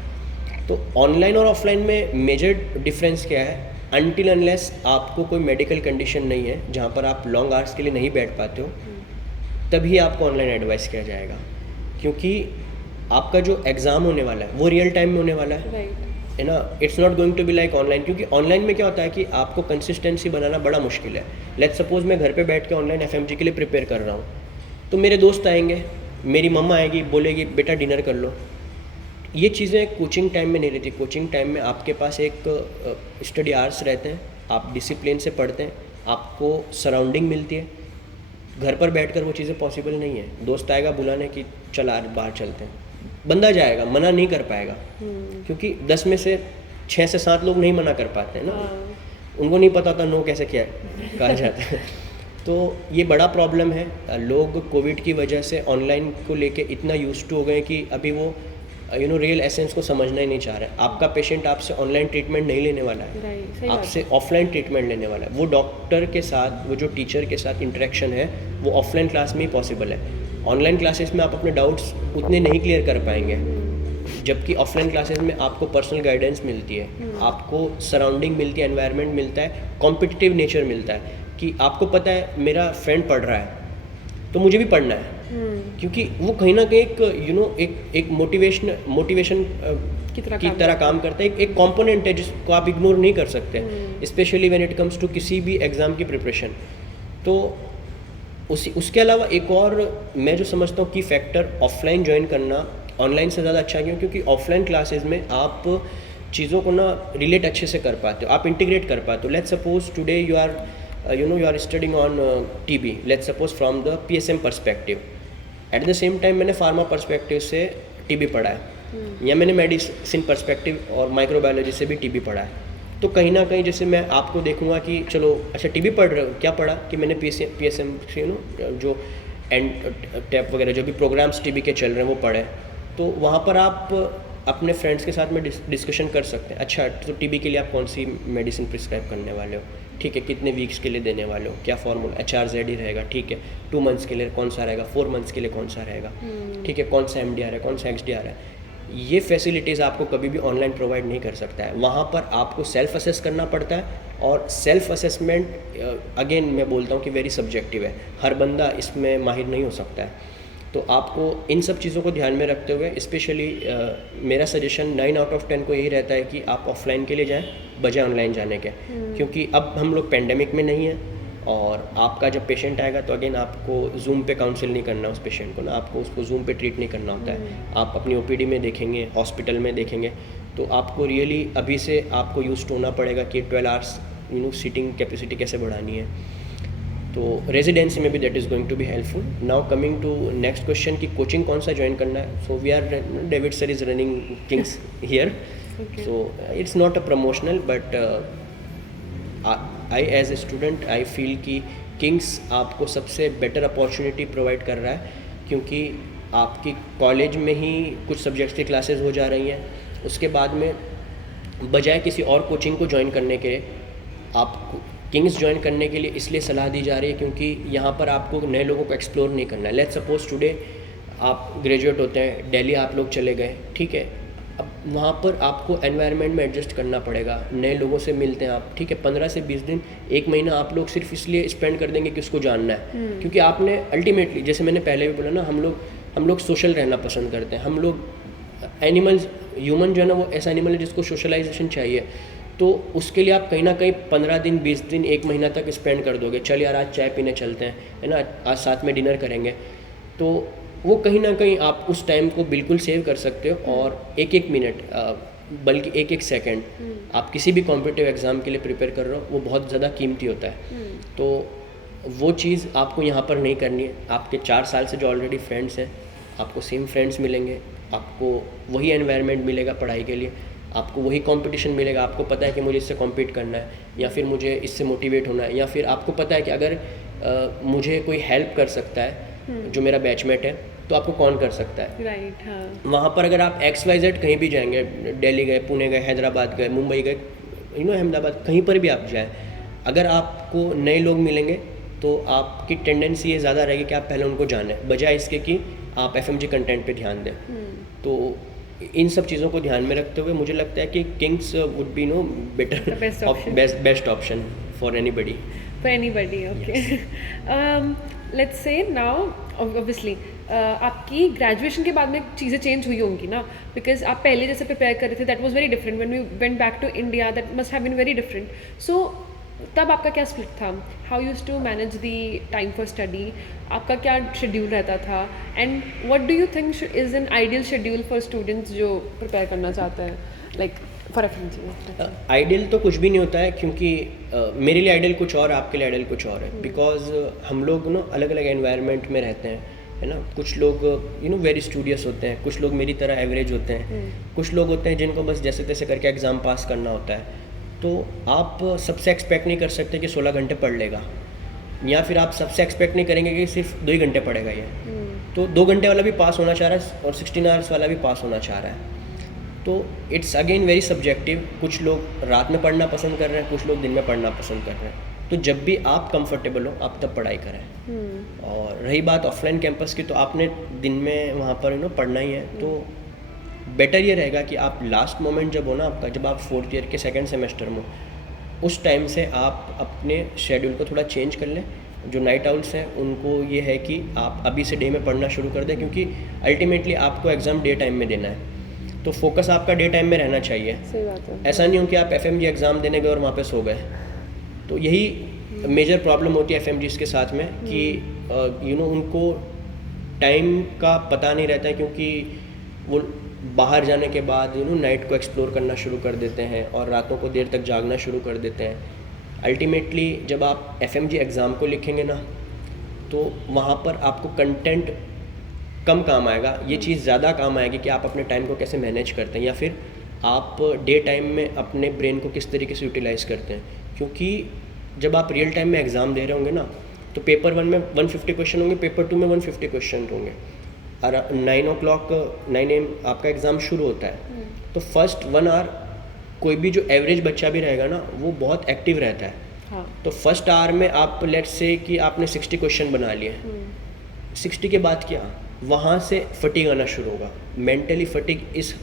तो ऑनलाइन और ऑफलाइन में मेजर डिफरेंस क्या है? अनटिल अनलेस आपको कोई मेडिकल कंडीशन नहीं है जहाँ पर आप लॉन्ग आवर्स के लिए नहीं बैठ पाते हो, तभी आपको ऑनलाइन एडवाइस किया जाएगा. क्योंकि आपका जो एग्ज़ाम होने वाला है वो रियल टाइम में होने वाला है. है ना, it's not going to be like online, क्योंकि ऑनलाइन में क्या होता है कि आपको कंसिस्टेंसी बनाना बड़ा मुश्किल है। लेट्स सपोज मैं घर पे बैठ के ऑनलाइन एफएमजी के लिए प्रिपेयर कर रहा हूँ, तो मेरे दोस्त आएंगे, मेरी मम्मा आएगी, बोलेगी बेटा डिनर कर लो। ये चीज़ें कोचिंग टाइम में नहीं रहती। कोचिंग टाइम में आपके पास एक स्टडी आवर्स रहते हैं, आप डिसिप्लिन से पढ़ते हैं, आपको सराउंडिंग मिलती है। घर पर बैठकर वो चीज़ें पॉसिबल नहीं है। दोस्त आएगा बुलाने की, चल आज बाहर चलते हैं, बंदा जाएगा, मना नहीं कर पाएगा, क्योंकि 10 में से 6 से 7 लोग नहीं मना कर पाते हैं ना, उनको नहीं पता था नो कैसे क्या कहा जाता है। तो ये बड़ा प्रॉब्लम है। लोग कोविड की वजह से ऑनलाइन को लेके इतना यूज्ड टू हो गए कि अभी वो रियल एसेंस को समझना ही नहीं चाह रहे। आपका पेशेंट आपसे ऑनलाइन ट्रीटमेंट नहीं लेने वाला है, आपसे ऑफलाइन ट्रीटमेंट लेने वाला है। वो डॉक्टर के साथ, वो जो टीचर के साथ इंटरेक्शन है, वो ऑफलाइन क्लास में ही पॉसिबल है। ऑनलाइन क्लासेस में आप अपने डाउट्स उतने नहीं क्लियर कर पाएंगे, जबकि ऑफलाइन क्लासेस में आपको पर्सनल गाइडेंस मिलती है, आपको सराउंडिंग मिलती है, एनवायरनमेंट मिलता है, कॉम्पिटिटिव नेचर मिलता है कि आपको पता है मेरा फ्रेंड पढ़ रहा है तो मुझे भी पढ़ना है, क्योंकि वो कहीं ना कहीं एक मोटिवेशन की तरह काम करता है। एक कंपोनेंट है जिसको आप इग्नोर नहीं कर सकते, specially when it comes to किसी भी एग्ज़ाम की प्रिपरेशन। तो उसके अलावा एक और मैं जो समझता हूँ कि फैक्टर ऑफलाइन ज्वाइन करना ऑनलाइन से ज़्यादा अच्छा क्यों, क्योंकि ऑफलाइन क्लासेस में आप चीज़ों को ना रिलेट अच्छे से कर पाते हो, आप इंटीग्रेट कर पाते हो। Let's suppose today you are studying on TB, let's suppose from the PSM perspective. At the same time मैंने फार्मा पर्सपेक्टिव से TB पढ़ा है, या मैंने मेडिसिन पर्सपेक्टिव और माइक्रोबायोलॉजी से भी TB पढ़ा है। तो कहीं ना कहीं जैसे मैं आपको देखूंगा कि चलो अच्छा TB पढ़ रहे हो, क्या पढ़ा कि मैंने PSM से जो एंड टैप वगैरह जो भी प्रोग्राम्स TB के चल रहे हैं वो पढ़े। तो वहाँ पर आप अपने फ्रेंड्स के साथ में डिस्कशन कर सकते हैं। अच्छा तो TB के लिए आप कौन सी मेडिसिन प्रिस्क्राइब करने वाले हो, ठीक है, कितने वीक्स के लिए देने वाले हो, क्या फॉर्मूला, HRZ ही रहेगा, ठीक है, 2 मंथ्स के लिए कौन सा रहेगा, 4 मंथ्स के लिए कौन सा रहेगा, ठीक है, कौन सा MDR है, कौन सा XDR है। ये फैसिलिटीज़ आपको कभी भी ऑनलाइन प्रोवाइड नहीं कर सकता है। वहाँ पर आपको सेल्फ असेस करना पड़ता है, और सेल्फ असेसमेंट अगेन मैं बोलता हूँ कि वेरी सब्जेक्टिव है, हर बंदा इसमें माहिर नहीं हो सकता है। तो आपको इन सब चीज़ों को ध्यान में रखते हुए स्पेशली मेरा सजेशन 9 आउट ऑफ 10 को यही रहता है कि आप ऑफलाइन के लिए जाएं बजाय ऑनलाइन जाने के, क्योंकि अब हम लोग पेंडेमिक में नहीं हैं, और आपका जब पेशेंट आएगा तो अगेन आपको जूम पे काउंसिल नहीं करना उस पेशेंट को ना, आपको उसको जूम पे ट्रीट नहीं करना होता है। आप अपनी OPD में देखेंगे, हॉस्पिटल में देखेंगे, तो आपको रियली अभी से आपको यूज्ड होना पड़ेगा कि 12 आवर्स सीटिंग कैपेसिटी कैसे बढ़ानी है। तो रेजिडेंसी में भी that is going to be helpful. Now coming to next question कि कोचिंग कौन सा ज्वाइन करना है। So we are David sir is running Kings here, so it's not a promotional but I as a student I feel कि Kings आपको सबसे better opportunity provide कर रहा है, क्योंकि आपकी कॉलेज में ही कुछ सब्जेक्ट्स की क्लासेस हो जा रही हैं, उसके बाद में बजाय किसी और कोचिंग को ज्वाइन करने के आप किंग्स ज्वाइन करने के लिए इसलिए सलाह दी जा रही है क्योंकि यहाँ पर आपको नए लोगों को एक्सप्लोर नहीं करना है। लेट्स सपोज टुडे आप ग्रेजुएट होते हैं, दिल्ली आप लोग चले गए, ठीक है, अब वहाँ पर आपको एनवायरनमेंट में एडजस्ट करना पड़ेगा, नए लोगों से मिलते हैं आप, ठीक है, 15 से 20 दिन, 1 महीना आप लोग सिर्फ इसलिए स्पेंड कर देंगे कि उसको जानना है, क्योंकि आपने अल्टीमेटली, जैसे मैंने पहले भी बोला ना, हम लोग सोशल रहना पसंद करते हैं, हम लोग एनिमल्स, ह्यूमन जो है ना वो ऐसा एनिमल है जिसको सोशलाइजेशन चाहिए। तो उसके लिए आप कहीं ना कहीं 15 दिन, 20 दिन, 1 महीना तक स्पेंड कर दोगे। चल यार आज चाय पीने चलते हैं, है ना, आज साथ में डिनर करेंगे, तो वो कहीं ना कहीं आप उस टाइम को बिल्कुल सेव कर सकते हो। और एक मिनट बल्कि एक सेकंड आप किसी भी कॉम्पिटिटिव एग्ज़ाम के लिए प्रिपेयर कर रहे हो, वो बहुत ज़्यादा कीमती होता है। तो वो चीज़ आपको यहाँ पर नहीं करनी है। आपके 4 साल से जो ऑलरेडी फ्रेंड्स हैं, आपको सेम फ्रेंड्स मिलेंगे, आपको वही एनवायरनमेंट मिलेगा पढ़ाई के लिए, आपको वही कंपटीशन मिलेगा। आपको पता है कि मुझे इससे कॉम्पीट करना है, या फिर मुझे इससे मोटिवेट होना है, या फिर आपको पता है कि अगर मुझे कोई हेल्प कर सकता है जो मेरा बैचमेट है, तो आपको कौन कर सकता है। राइट, हाँ। वहाँ पर अगर आप XYZ कहीं भी जाएंगे, दिल्ली गए, पुणे गए, हैदराबाद गए, मुंबई गए, अहमदाबाद, कहीं पर भी आप जाएँ, अगर आपको नए लोग मिलेंगे तो आपकी टेंडेंसी ये ज़्यादा रहेगी कि आप पहले उनको जानें, बजाय इसके कि आप FMG कंटेंट पे ध्यान दें। तो इन सब चीज़ों को ध्यान में रखते हुए मुझे लगता है कि Kings would be better best option for anybody. For anybody, okay. Let's say now, obviously, आपकी ग्रेजुएशन के बाद में चीज़ें चेंज हुई होंगी ना, बिकॉज आप पहले जैसे प्रिपेयर कर रहे थे that was very different, when we went back to India that must have been very different. So तब आपका क्या स्प्लिट था? How used to manage the time for study? आपका क्या शेड्यूल रहता था? And what do you think is an ideal schedule for students जो prepare करना चाहते हैं, लाइक फॉर FMG? आइडियल तो कुछ भी नहीं होता है, क्योंकि मेरे लिए आइडियल कुछ और, आपके लिए आइडियल कुछ और है. बिकॉज हम लोग ना अलग अलग एनवायरनमेंट में रहते हैं, है ना. कुछ लोग वेरी स्टूडियस होते हैं, कुछ लोग मेरी तरह एवरेज होते हैं, कुछ लोग होते हैं जिनको बस जैसे तैसे करके एग्ज़ाम पास करना होता है. तो आप सबसे एक्सपेक्ट नहीं कर सकते कि 16 घंटे पढ़ लेगा, या फिर आप सबसे एक्सपेक्ट नहीं करेंगे कि सिर्फ 2 ही घंटे पढ़ेगा ये. तो 2 घंटे वाला भी पास होना चाह रहा है और 16 आवर्स वाला भी पास होना चाह रहा है. तो इट्स अगेन वेरी सब्जेक्टिव. कुछ लोग रात में पढ़ना पसंद कर रहे हैं, कुछ लोग दिन में पढ़ना पसंद कर रहे हैं. तो जब भी आप कंफर्टेबल हो आप तब पढ़ाई करें. और रही बात ऑफलाइन कैंपस की, तो आपने दिन में वहाँ पर पढ़ना ही है. तो बेटर ये रहेगा कि आप लास्ट मोमेंट जब हो ना आपका, जब आप 4th ईयर के 2nd सेमेस्टर में, उस टाइम से आप अपने शेड्यूल को थोड़ा चेंज कर लें. जो नाइट आउल्स हैं उनको ये है कि आप अभी से डे में पढ़ना शुरू कर दें, क्योंकि अल्टीमेटली आपको एग्ज़ाम डे टाइम में देना है. तो फोकस आपका डे टाइम में रहना चाहिए. सही बात है. ऐसा नहीं हो कि आप FMG एग्ज़ाम देने गए और वहाँ पे सो गए. तो यही मेजर प्रॉब्लम होती है FMGs के साथ में कि उनको टाइम का पता नहीं रहता है, क्योंकि वो बाहर जाने के बाद नाइट को एक्सप्लोर करना शुरू कर देते हैं और रातों को देर तक जागना शुरू कर देते हैं. अल्टीमेटली जब आप FMG एग्ज़ाम को लिखेंगे ना, तो वहाँ पर आपको कंटेंट कम काम आएगा. ये चीज़ ज़्यादा काम आएगी कि आप अपने टाइम को कैसे मैनेज करते हैं, या फिर आप डे टाइम में अपने ब्रेन को किस तरीके से यूटिलाइज़ करते हैं. क्योंकि जब आप रियल टाइम में एग्ज़ाम दे रहे होंगे ना, तो पेपर 1 में 150 क्वेश्चन होंगे, पेपर 2 में 150 क्वेश्चन होंगे. और 9 AM आपका एग्ज़ाम शुरू होता है. तो फर्स्ट 1 आवर कोई भी जो एवरेज बच्चा भी रहेगा ना, वो बहुत एक्टिव रहता है. हाँ. तो फर्स्ट आवर में आप लेट्स से कि आपने 60 क्वेश्चन बना लिए. 60 के बाद क्या, वहाँ से फटीग आना शुरू होगा. मेंटली फटीग इस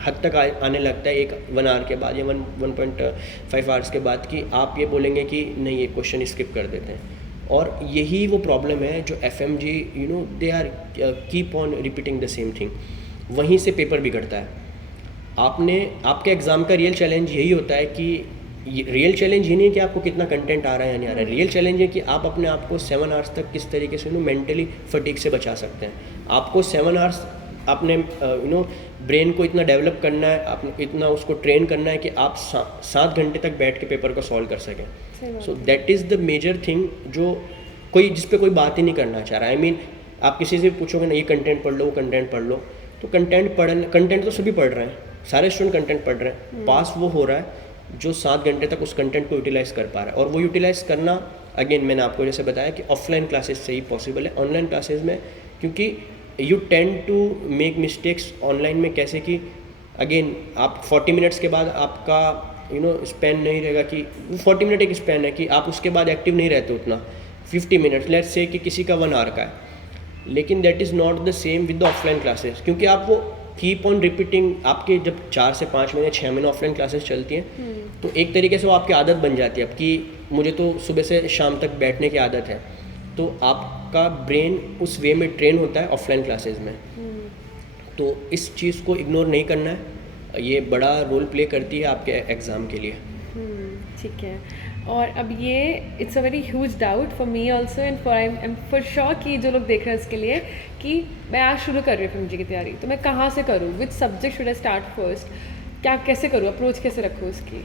हद तक आने लगता है 1 आवर के बाद या 1.5 आवर्स के बाद, कि आप ये बोलेंगे कि नहीं ये क्वेश्चन स्किप कर देते हैं. और यही वो प्रॉब्लम है जो FMG they are keep on repeating the same thing. वहीं से पेपर बिगड़ता है. आपके एग्ज़ाम का रियल चैलेंज यही होता है कि रियल चैलेंज ये नहीं कि आपको कितना कंटेंट आ रहा है या नहीं आ रहा है. रियल चैलेंज है कि आप अपने आप को 7 आवर्स तक किस तरीके से मेंटली फटीग से बचा सकते हैं. आपको 7 आवर्स अपने ब्रेन को इतना डेवलप करना है, आप इतना उसको ट्रेन करना है कि आप 7 घंटे तक बैठ के पेपर को सॉल्व कर सकें. So that is the major thing जो जिस पे कोई बात ही नहीं करना चाह रहा है. I mean, आप किसी से पूछोगे ना ये कंटेंट पढ़ लो, वो कंटेंट पढ़ लो, तो कंटेंट तो सभी पढ़ रहे हैं, सारे स्टूडेंट कंटेंट पढ़ रहे हैं. पास वो हो रहा है जो 7 घंटे तक उस कंटेंट को यूटिलाइज़ कर पा रहा है. और वो यूटिलाइज़ करना अगेन मैंने आपको जैसे बताया कि ऑफलाइन क्लासेस से ही पॉसिबल है. ऑनलाइन क्लासेस में क्योंकि you tend to make mistakes online में, कैसे कि अगेन आप 40 मिनट्स के बाद आपका स्पैन नहीं रहेगा, कि 40 मिनट एक स्पैन है कि आप उसके बाद एक्टिव नहीं रहते उतना. 50 मिनट्स लेट्स से कि किसी का 1 आवर का है, लेकिन that is not the same with the offline classes. क्योंकि आप वो कीप ऑन रिपीटिंग, आपके जब 4 से 5 महीने 6 महीने ऑफलाइन क्लासेस चलती हैं, तो एक तरीके से वो आपकी आदत बन जाती है. अब कि मुझे तो सुबह से शाम तक बैठने की आदत है, तो आपका ब्रेन उस वे में ट्रेन होता है ऑफलाइन क्लासेस में. तो इस चीज़ को इग्नोर नहीं करना है. ये बड़ा रोल प्ले करती है आपके एग्ज़ाम के लिए. ठीक है. और अब ये it's a very huge doubt for me also and for I am for sure कि जो लोग देख रहे हैं इसके लिए, कि मैं आज शुरू कर रही हूँ FMG की तैयारी, तो मैं कहाँ से करूँ, which subject should I start first, क्या कैसे करूँ, अप्रोच कैसे रखूँ उसकी?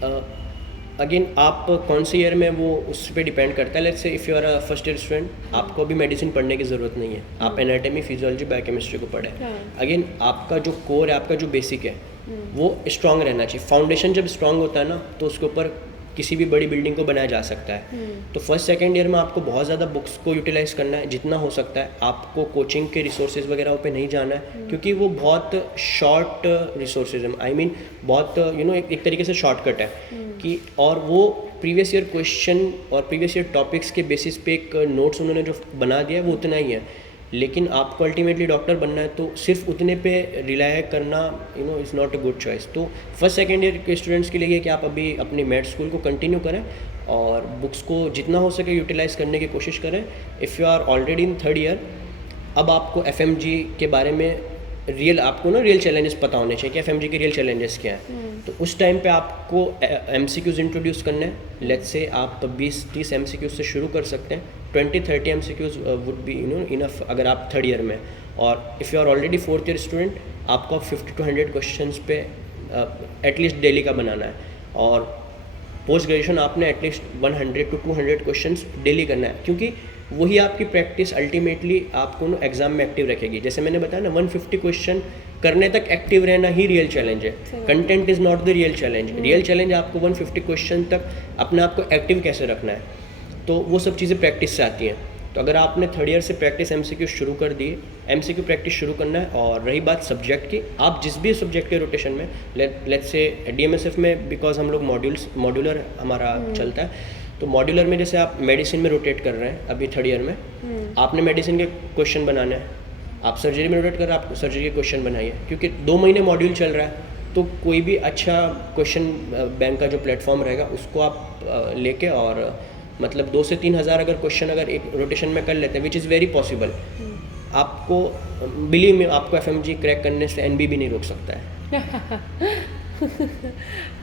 अगेन आप कौन से ईयर में, वो उस पर डिपेंड करता है. Let's say if you are a first year student, आपको अभी मेडिसिन पढ़ने की ज़रूरत नहीं है. आप एनाटॉमी, फिजियोलॉजी, बायोकेमिस्ट्री को पढ़ें. अगेन आपका जो कोर है, आपका जो बेसिक है, वो स्ट्रॉन्ग रहना चाहिए. फाउंडेशन जब स्ट्रॉन्ग होता है ना, तो उसके ऊपर किसी भी बड़ी बिल्डिंग को बनाया जा सकता है. तो फर्स्ट सेकेंड ईयर में आपको बहुत ज़्यादा बुक्स को यूटिलाइज़ करना है जितना हो सकता है. आपको कोचिंग के रिसोर्सेज वगैरह पे नहीं जाना है, क्योंकि वो बहुत शॉर्ट रिसोर्सेज है. आई मीन बहुत एक तरीके से शॉर्टकट है कि, और वो प्रीवियस ईयर क्वेश्चन और प्रीवियस ईयर टॉपिक्स के बेसिस पे एक नोट्स उन्होंने जो बना दिया है वो उतना ही है. लेकिन आपको अल्टीमेटली डॉक्टर बनना है, तो सिर्फ उतने पे रिलाय करना is not a good choice. तो फर्स्ट सेकेंड ईयर के स्टूडेंट्स के लिए कि आप अभी अपनी मेड स्कूल को कंटिन्यू करें और बुक्स को जितना हो सके यूटिलाइज़ करने की कोशिश करें. If you are already in 3rd year, अब आपको एफएमजी के बारे में आपको ना रियल चैलेंजेस पता होने चाहिए कि एफएमजी के रियल चैलेंजेस क्या हैं। तो उस टाइम पे आपको एमसीक्यूज इंट्रोड्यूस करना है। लेट्स से आप 20-30 एमसीक्यूज से शुरू कर सकते हैं। 20-30 एमसीक्यूज वुड बी इनफ अगर आप थर्ड ईयर में। और if you are already fourth year student, आपको 50 to 100 क्वेश्चंस पे एटलीस्ट डेली का बनाना है। और पोस्ट ग्रेजुएशन आपने एटलीस्ट 100 to 200 क्वेश्चंस डेली करना है, क्योंकि वही आपकी प्रैक्टिस अल्टीमेटली आपको ना एग्जाम में एक्टिव रखेगी। जैसे मैंने बताया ना, 150 क्वेश्चन करने तक एक्टिव रहना ही रियल चैलेंज है। Content is not the real challenge. Real challenge आपको 150 क्वेश्चन तक अपने आप को एक्टिव कैसे रखना है। तो वो सब चीज़ें प्रैक्टिस से आती हैं। तो अगर आपने थर्ड ईयर से प्रैक्टिस एमसीक्यू शुरू कर दी, एमसीक्यू प्रैक्टिस शुरू करना है। और रही बात सब्जेक्ट की, आप जिस भी सब्जेक्ट के रोटेशन में, लेट्स से डीएमएसएफ में, बिकॉज हम लोग मॉड्यूलर हमारा चलता है, तो मॉड्यूलर में जैसे आप मेडिसिन में रोटेट कर रहे हैं अभी थर्ड ईयर में, आपने मेडिसिन के क्वेश्चन बनाने हैं। आप सर्जरी में रोटेट कर रहे हैं, आप सर्जरी के क्वेश्चन बनाइए, क्योंकि 2 महीने मॉड्यूल चल रहा है। तो कोई भी अच्छा क्वेश्चन बैंक का जो प्लेटफॉर्म रहेगा उसको आप लेके, और मतलब 2 से 3 हज़ार अगर क्वेश्चन अगर एक रोटेशन में कर लेते हैं, विच इज़ वेरी पॉसिबल, आपको बिलीव में आपको एफएमजी क्रैक करने से एनबी भी नहीं रोक सकता है।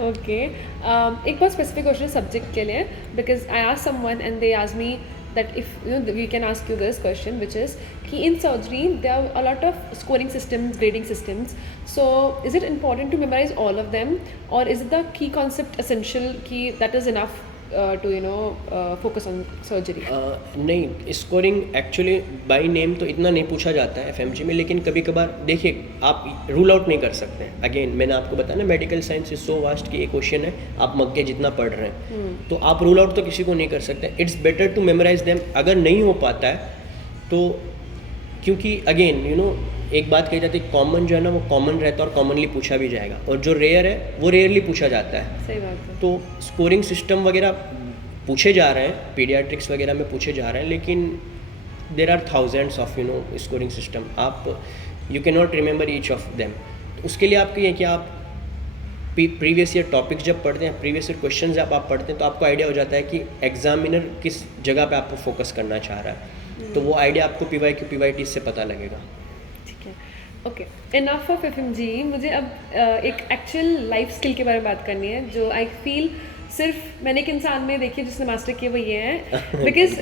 ओके, एक बहुत स्पेसिफिक क्वेश्चन सब्जेक्ट के लिए, because I ask someone and they ask me that if we can ask you this question, which is ki in surgery there are a lot of scoring systems, grading systems, so is it important to memorize all of them, or is it the key concept essential ki that is enough to focus on surgery? नहीं, scoring actually by name तो इतना नहीं पूछा जाता है FMG में, लेकिन कभी कभार देखिए आप रूल आउट नहीं कर सकते हैं। अगेन मैंने आपको बताया ना, medical science is so vast कि एक क्वेश्चन है, आप मग्गे जितना पढ़ रहे हैं, तो आप रूल आउट तो किसी को नहीं कर सकते। It's better to memorize them. अगर नहीं हो पाता है तो, क्योंकि अगेन एक बात कही जाती है, कॉमन जो है ना वो कॉमन रहता है और कॉमनली पूछा भी जाएगा, और जो रेयर है वो रेयरली पूछा जाता है। सही बात है। तो स्कोरिंग सिस्टम वगैरह पूछे जा रहे हैं, पीडियाट्रिक्स वगैरह में पूछे जा रहे हैं, लेकिन there are thousands of scoring system. आप you can not remember each of them. तो उसके लिए आपको ये कि आप प्रीवियस ईयर टॉपिक्स जब पढ़ते हैं, प्रीवियस ईयर क्वेश्चन जब आप पढ़ते हैं, तो आपको आइडिया हो जाता है कि एग्जामिनर किस जगह पे आपको फोकस करना चाह रहा है। तो वो आइडिया आपको PYQ PYT से पता लगेगा। Okay, enough of FMG. मुझे अब एक एक्चुअल लाइफ स्किल के बारे में बात करनी है, जो आई फील सिर्फ मैंने एक इंसान में देखी है जिसने मास्टर किया, वो ये है। Because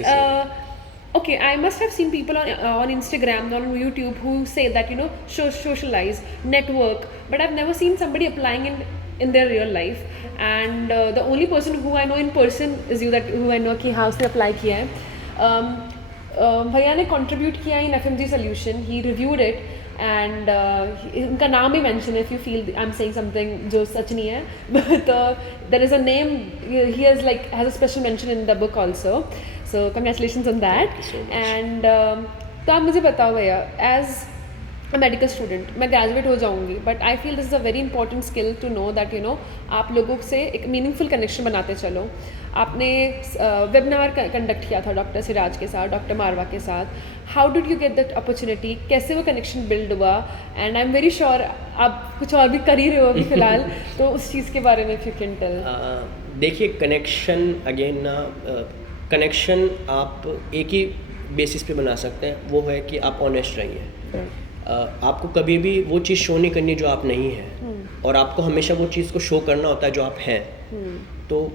okay, I must have seen people on Instagram, on YouTube, who say that socialize, network, but I've never seen somebody applying in their real life. And the only person who I know in person is you, that who I know कि हाँ उसने apply किया है। भैया ने contribute किया in FMG solution, he reviewed it, and उनका नाम भी mention है if you feel I'm saying something जो सच नहीं है, but there is a name, he has a special mention in the book also, so congratulations on that. Thank you so much. And तो आप मुझे बताओ भैया, as a medical student, मैं graduate हो जाऊंगी, but I feel this is a very important skill to know that आप लोगों से एक मीनिंगफुल कनेक्शन बनाते चलो। आपने वेबिनार कंडक्ट किया था डॉक्टर सिराज के साथ, डॉक्टर मारवा के साथ। How did you get that opportunity? कैसे वो कनेक्शन बिल्ड हुआ? And I am very sure आप कुछ और भी कर ही रहे हो अभी फिलहाल, तो उस चीज़ के बारे में इफ यू कैन टेल। देखिए, कनेक्शन अगेन कनेक्शन आप एक ही बेसिस पे बना सकते हैं, वो है कि आप ऑनेस्ट रहिए। आपको कभी भी वो चीज़ शो नहीं करनी जो आप नहीं हैं, और आपको हमेशा वो चीज़ को शो करना होता है जो आप हैं। तो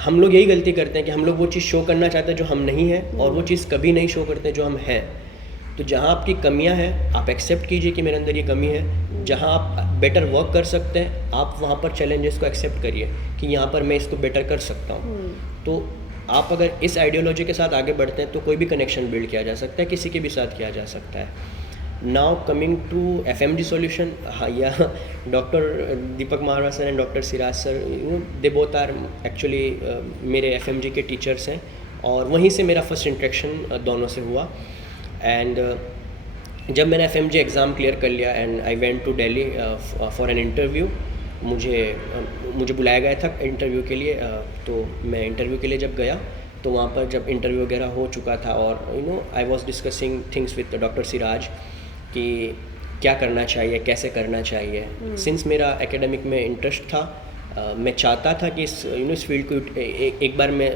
हम लोग यही गलती करते हैं कि हम लोग वो चीज़ शो करना चाहते हैं जो हम नहीं हैं, और वो चीज़ कभी नहीं शो करते जो हम हैं। तो जहाँ आपकी कमियाँ हैं आप एक्सेप्ट कीजिए कि मेरे अंदर ये कमी है। जहाँ आप बेटर वर्क कर सकते हैं, आप वहाँ पर चैलेंजेस को एक्सेप्ट करिए कि यहाँ पर मैं इसको बेटर कर सकता हूँ। तो आप अगर इस आइडियोलॉजी के साथ आगे बढ़ते हैं तो कोई भी कनेक्शन बिल्ड किया जा सकता है, किसी के भी साथ किया जा सकता है। Now coming to FMG solution, हाँ, या doctor Deepak Marwa sir and doctor Siraj sir, they both are actually मेरे FMG के टीचर्स हैं, और वहीं से मेरा फर्स्ट इंट्रैक्शन दोनों से हुआ। एंड जब मैंने FMG एग्ज़ाम क्लियर कर लिया and I went to Delhi for an interview, मुझे बुलाया गया था इंटरव्यू के लिए। तो मैं इंटरव्यू के लिए जब गया तो वहाँ पर जब इंटरव्यू वगैरह हो चुका था, और I was discussing things with doctor Siraj कि क्या करना चाहिए, कैसे करना चाहिए। सिंस मेरा एकेडमिक में इंटरेस्ट था, मैं चाहता था कि इस फील्ड को एक बार मैं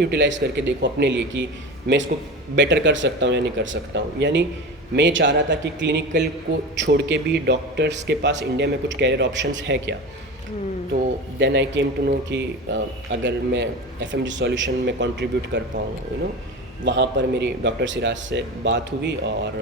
यूटिलाइज़ करके देखूं अपने लिए कि मैं इसको बेटर कर सकता हूँ या नहीं कर सकता हूँ। यानी मैं ये चाह रहा था कि क्लिनिकल को छोड़ के भी डॉक्टर्स के पास इंडिया में कुछ कैरियर ऑप्शंस है क्या। तो then I came to know कि अगर मैं FMG सॉल्यूशन में कंट्रीब्यूट कर पाऊँ, वहाँ पर मेरी डॉक्टर सिराज से बात हुई और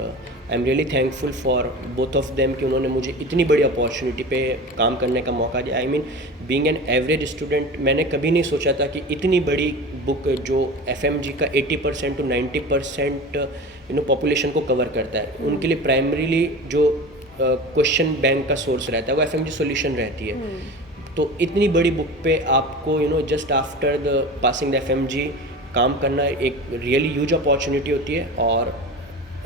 आई am really thankful for both of them कि उन्होंने मुझे इतनी बड़ी अपॉर्चुनिटी पे काम करने का मौका दिया। I mean being an average student, मैंने कभी नहीं सोचा था कि इतनी बड़ी बुक जो FMG का 80% to 90% पॉपुलेशन को कवर करता है, उनके लिए प्राइमरीली जो क्वेश्चन बैंक का सोर्स रहता है वो FMG सॉल्यूशन रहती है। तो इतनी बड़ी बुक पे आपको just after the passing the FMG काम करना एक रियली ह्यूज अपॉर्चुनिटी होती है। और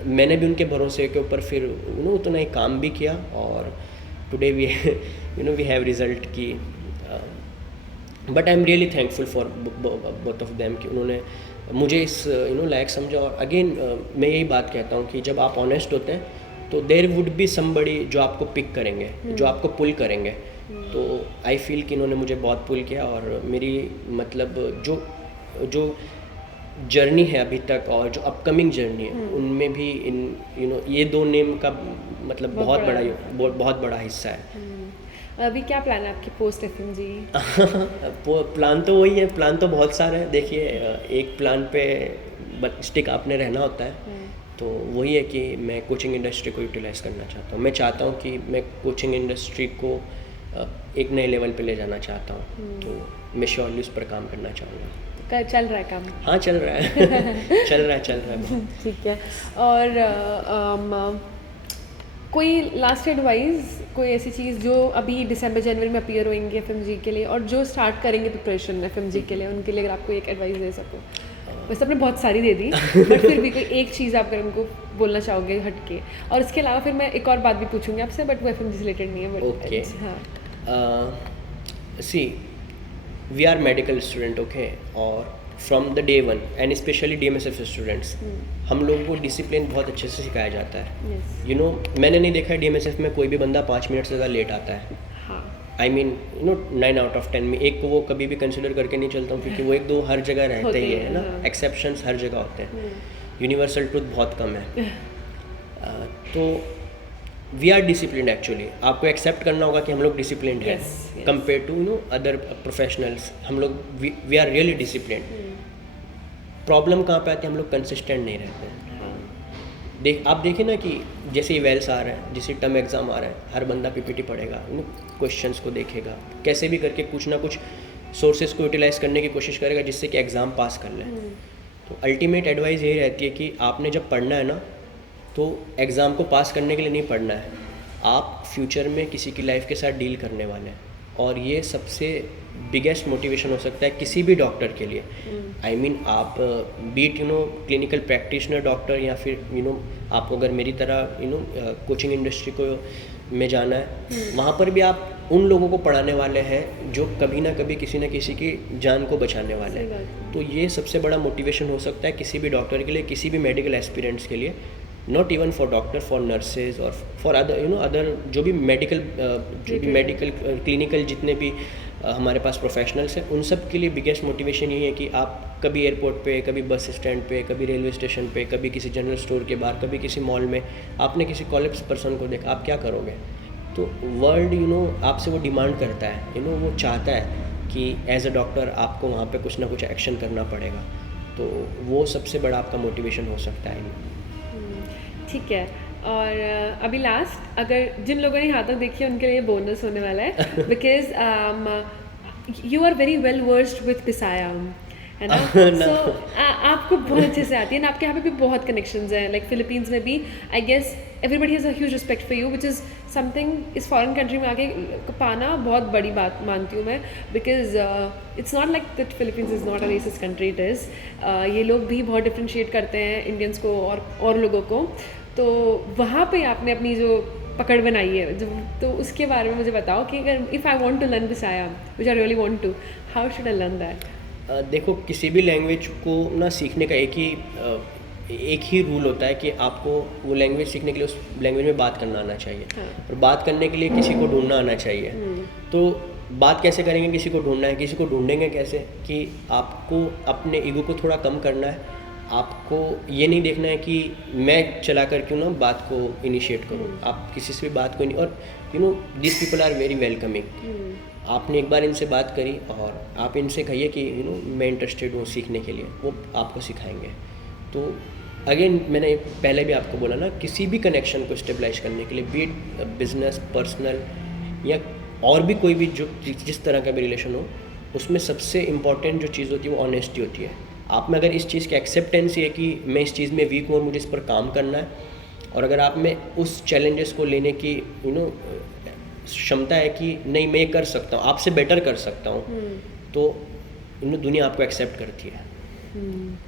मैंने भी उनके भरोसे के ऊपर फिर उतना ही काम भी किया और today we we have result की। But I am really thankful for both of them कि उन्होंने मुझे इस लायक समझा। और अगेन मैं यही बात कहता हूँ कि जब आप ऑनेस्ट होते हैं तो देयर वुड बी समबडी जो आपको पिक करेंगे, जो आपको पुल करेंगे। तो आई फील कि इन्होंने मुझे बहुत पुल किया और मेरी मतलब जो जर्नी है अभी तक और जो अपकमिंग जर्नी है उनमें भी ये दो नेम का मतलब बहुत बड़ा हिस्सा है। अभी क्या प्लान है आपकी पोस्ट FMG? प्लान तो वही है, प्लान तो बहुत सारे हैं। देखिए, एक प्लान पे स्टिक आपने रहना होता है, तो वही है कि मैं कोचिंग इंडस्ट्री को यूटिलाइज़ करना चाहता हूँ। मैं चाहता हूँ कि मैं कोचिंग इंडस्ट्री को एक नए लेवल पे ले जाना चाहता हूँ। तो मैं श्योरली उस पर काम करना चाहूँगा। चल रहा है काम? हाँ, चल रहा है चल रहा है। ठीक है। और कोई लास्ट एडवाइस, कोई ऐसी चीज़ जो अभी दिसंबर जनवरी में अपीयर होंगे FMG के लिए और जो स्टार्ट करेंगे प्रिपरेशन FMG के लिए, उनके लिए अगर आपको एक एडवाइस दे सको? वैसे आपने बहुत सारी दे दी बट फिर भी कोई एक चीज़ आप अगर उनको बोलना चाहोगे हटके। और इसके अलावा फिर मैं एक और बात भी पूछूंगी आपसे, बट वो FMG से रिलेटेड नहीं है। Okay, see we are medical student, okay, और from the day one and specially DMSF students, हम लोगों को डिसिप्लिन बहुत अच्छे से सिखाया जाता है। मैंने नहीं देखा है DMSF में कोई भी बंदा 5 मिनट से ज़्यादा लेट आता है। आई मीन 9 out of 10 में एक को वो कभी भी कंसिडर करके नहीं चलता हूँ, क्योंकि वो एक दो हर जगह रहते ही है ना, एक्सेप्शंस हर जगह होते हैं, यूनिवर्सल ट्रूथ बहुत कम है। तो वी आर डिसिप्लिन्ड एक्चुअली। आपको एक्सेप्ट करना होगा कि हम लोग डिसिप्लिन्ड हैं कंपेयर टू अदर प्रोफेशनल्स। हम लोग we are really disciplined. Problem कहाँ पे आती है, हम लोग कंसिस्टेंट नहीं रहते हैं। आप देखिए ना कि जैसे इवेल्स आ रहे हैं, जैसे टर्म एग्ज़ाम आ रहा है, हर बंदा PPT पढ़ेगा, क्वेश्चंस को देखेगा, कैसे भी करके कुछ ना कुछ सोर्सेज को यूटिलाइज़ करने की कोशिश करेगा जिससे कि एग्ज़ाम पास कर ले। तो अल्टीमेट एडवाइस यही रहती है कि आपने जब पढ़ना है ना, तो एग्ज़ाम को पास करने के लिए नहीं पढ़ना है, आप फ्यूचर में किसी की लाइफ के साथ डील करने वाले हैं। और ये सबसे बिगेस्ट मोटिवेशन हो सकता है किसी भी डॉक्टर के लिए। आई मीन आप बीट क्लिनिकल प्रैक्टिशनर डॉक्टर, या फिर आपको अगर मेरी तरह कोचिंग इंडस्ट्री को में जाना है, वहाँ पर भी आप उन लोगों को पढ़ाने वाले हैं जो कभी ना कभी किसी न किसी की जान को बचाने वाले हैं। तो ये सबसे बड़ा मोटिवेशन हो सकता है किसी भी डॉक्टर के लिए, किसी भी मेडिकल एस्पिरेंट्स के लिए, not even for doctor, for nurses और फॉर अदर अदर जो भी मेडिकल क्लिनिकल जितने भी हमारे पास प्रोफेशनल्स हैं, उन सब के लिए बिगेस्ट मोटिवेशन यही है कि आप कभी एयरपोर्ट पे, कभी बस स्टैंड पे, कभी रेलवे स्टेशन पे, कभी किसी जनरल स्टोर के बाहर, कभी किसी मॉल में आपने किसी कॉलेप्स पर्सन को देखा, आप क्या करोगे? तो वर्ल्ड आपसे वो डिमांड करता है, वो चाहता है कि एज अ डॉक्टर आपको वहाँ पे कुछ ना कुछ एक्शन करना पड़ेगा। तो वो सबसे बड़ा आपका मोटिवेशन हो सकता है। ठीक है। और अभी लास्ट, अगर जिन लोगों ने यहाँ तक देखी है उनके लिए बोनस होने वाला है, because you are very well versed with पिसाया, है ना? सो आपको बहुत अच्छे से आती है ना, आपके यहाँ पे भी बहुत कनेक्शंस हैं, लाइक फिलीपींस में भी I guess everybody has a huge respect for you, which is something इस फॉरेन कंट्री में आके पाना बहुत बड़ी बात मानती हूँ मैं, because it's not like that Philippines is not a racist country, it is. ये लोग भी बहुत डिफ्रेंशिएट करते हैं इंडियंस को और लोगों को। तो वहाँ पे आपने अपनी जो पकड़ बनाई है, तो उसके बारे में मुझे बताओ कि अगर if I want to learn पिसाया, which I really want to, how should I learn that? देखो, किसी भी लैंग्वेज को ना सीखने का एक ही रूल होता है कि आपको वो लैंग्वेज सीखने के लिए उस लैंग्वेज में बात करना आना चाहिए। और बात करने के लिए किसी को ढूंढना आना चाहिए। तो बात कैसे करेंगे? किसी को ढूंढना है। किसी को ढूंढेंगे कैसे? कि आपको अपने ईगो को थोड़ा कम करना है आपको ये नहीं देखना है कि मैं चला कर क्यों ना बात को इनिशिएट करूँ, आप किसी से भी बात को और this people are very welcoming. आपने एक बार इनसे बात करी और आप इनसे कहिए कि मैं इंटरेस्टेड हूँ सीखने के लिए, वो आपको सिखाएंगे। तो अगेन मैंने पहले भी आपको बोला ना, किसी भी कनेक्शन को स्टेबलाइज करने के लिए, बी इट बिजनेस, पर्सनल या और भी कोई भी जो जिस तरह का भी रिलेशन हो, उसमें सबसे इम्पॉर्टेंट जो चीज़ होती है वो ऑनेस्टी होती है। आप में अगर इस चीज़ की एक्सेप्टेंस है कि मैं इस चीज़ में वीक हूँ और मुझे इस पर काम करना है, और अगर आप में उस चैलेंजेस को लेने की क्षमता है कि नहीं मैं ये कर सकता हूँ, आपसे बेटर कर सकता हूँ, तो दुनिया आपको एक्सेप्ट करती है।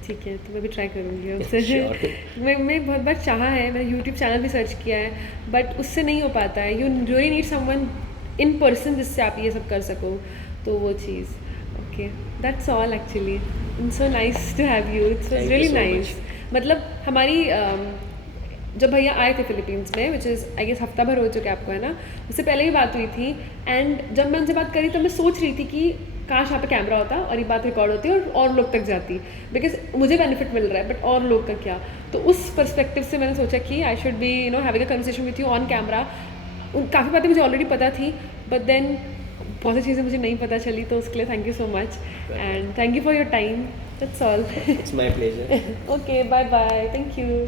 ठीक है, तो मैं भी ट्राई करूँगी उससे। Sure. मैं बहुत बार चाहा है, मैंने यूट्यूब चैनल भी सर्च किया है, बट उससे नहीं हो पाता है। You really need someone in person जिससे आप ये सब कर सको, तो वो चीज़। Okay, that's all actually. It's so nice to have you, it's Thank you really so nice. मतलब हमारी जब भैया आए थे फिलीपींस में, विच इज़ आई गेस हफ्ता भर हो चुका है आपको, है ना? उससे पहले ही बात हुई थी, एंड जब मैं उनसे बात करी तब मैं सोच रही थी कि काश यहाँ पे कैमरा होता और ये बात रिकॉर्ड होती और लोग तक जाती, बिकॉज मुझे बेनिफिट मिल रहा है, बट और लोग का क्या? तो उस पर्सपेक्टिव से मैंने सोचा कि I should be having a conversation with you on camera. काफ़ी बातें मुझे ऑलरेडी पता थी, बट देन बहुत सी चीज़ें मुझे नहीं पता चली, तो उसके लिए thank you so much and thank you for your time. That's all. It's my pleasure. Okay, bye bye, thank you.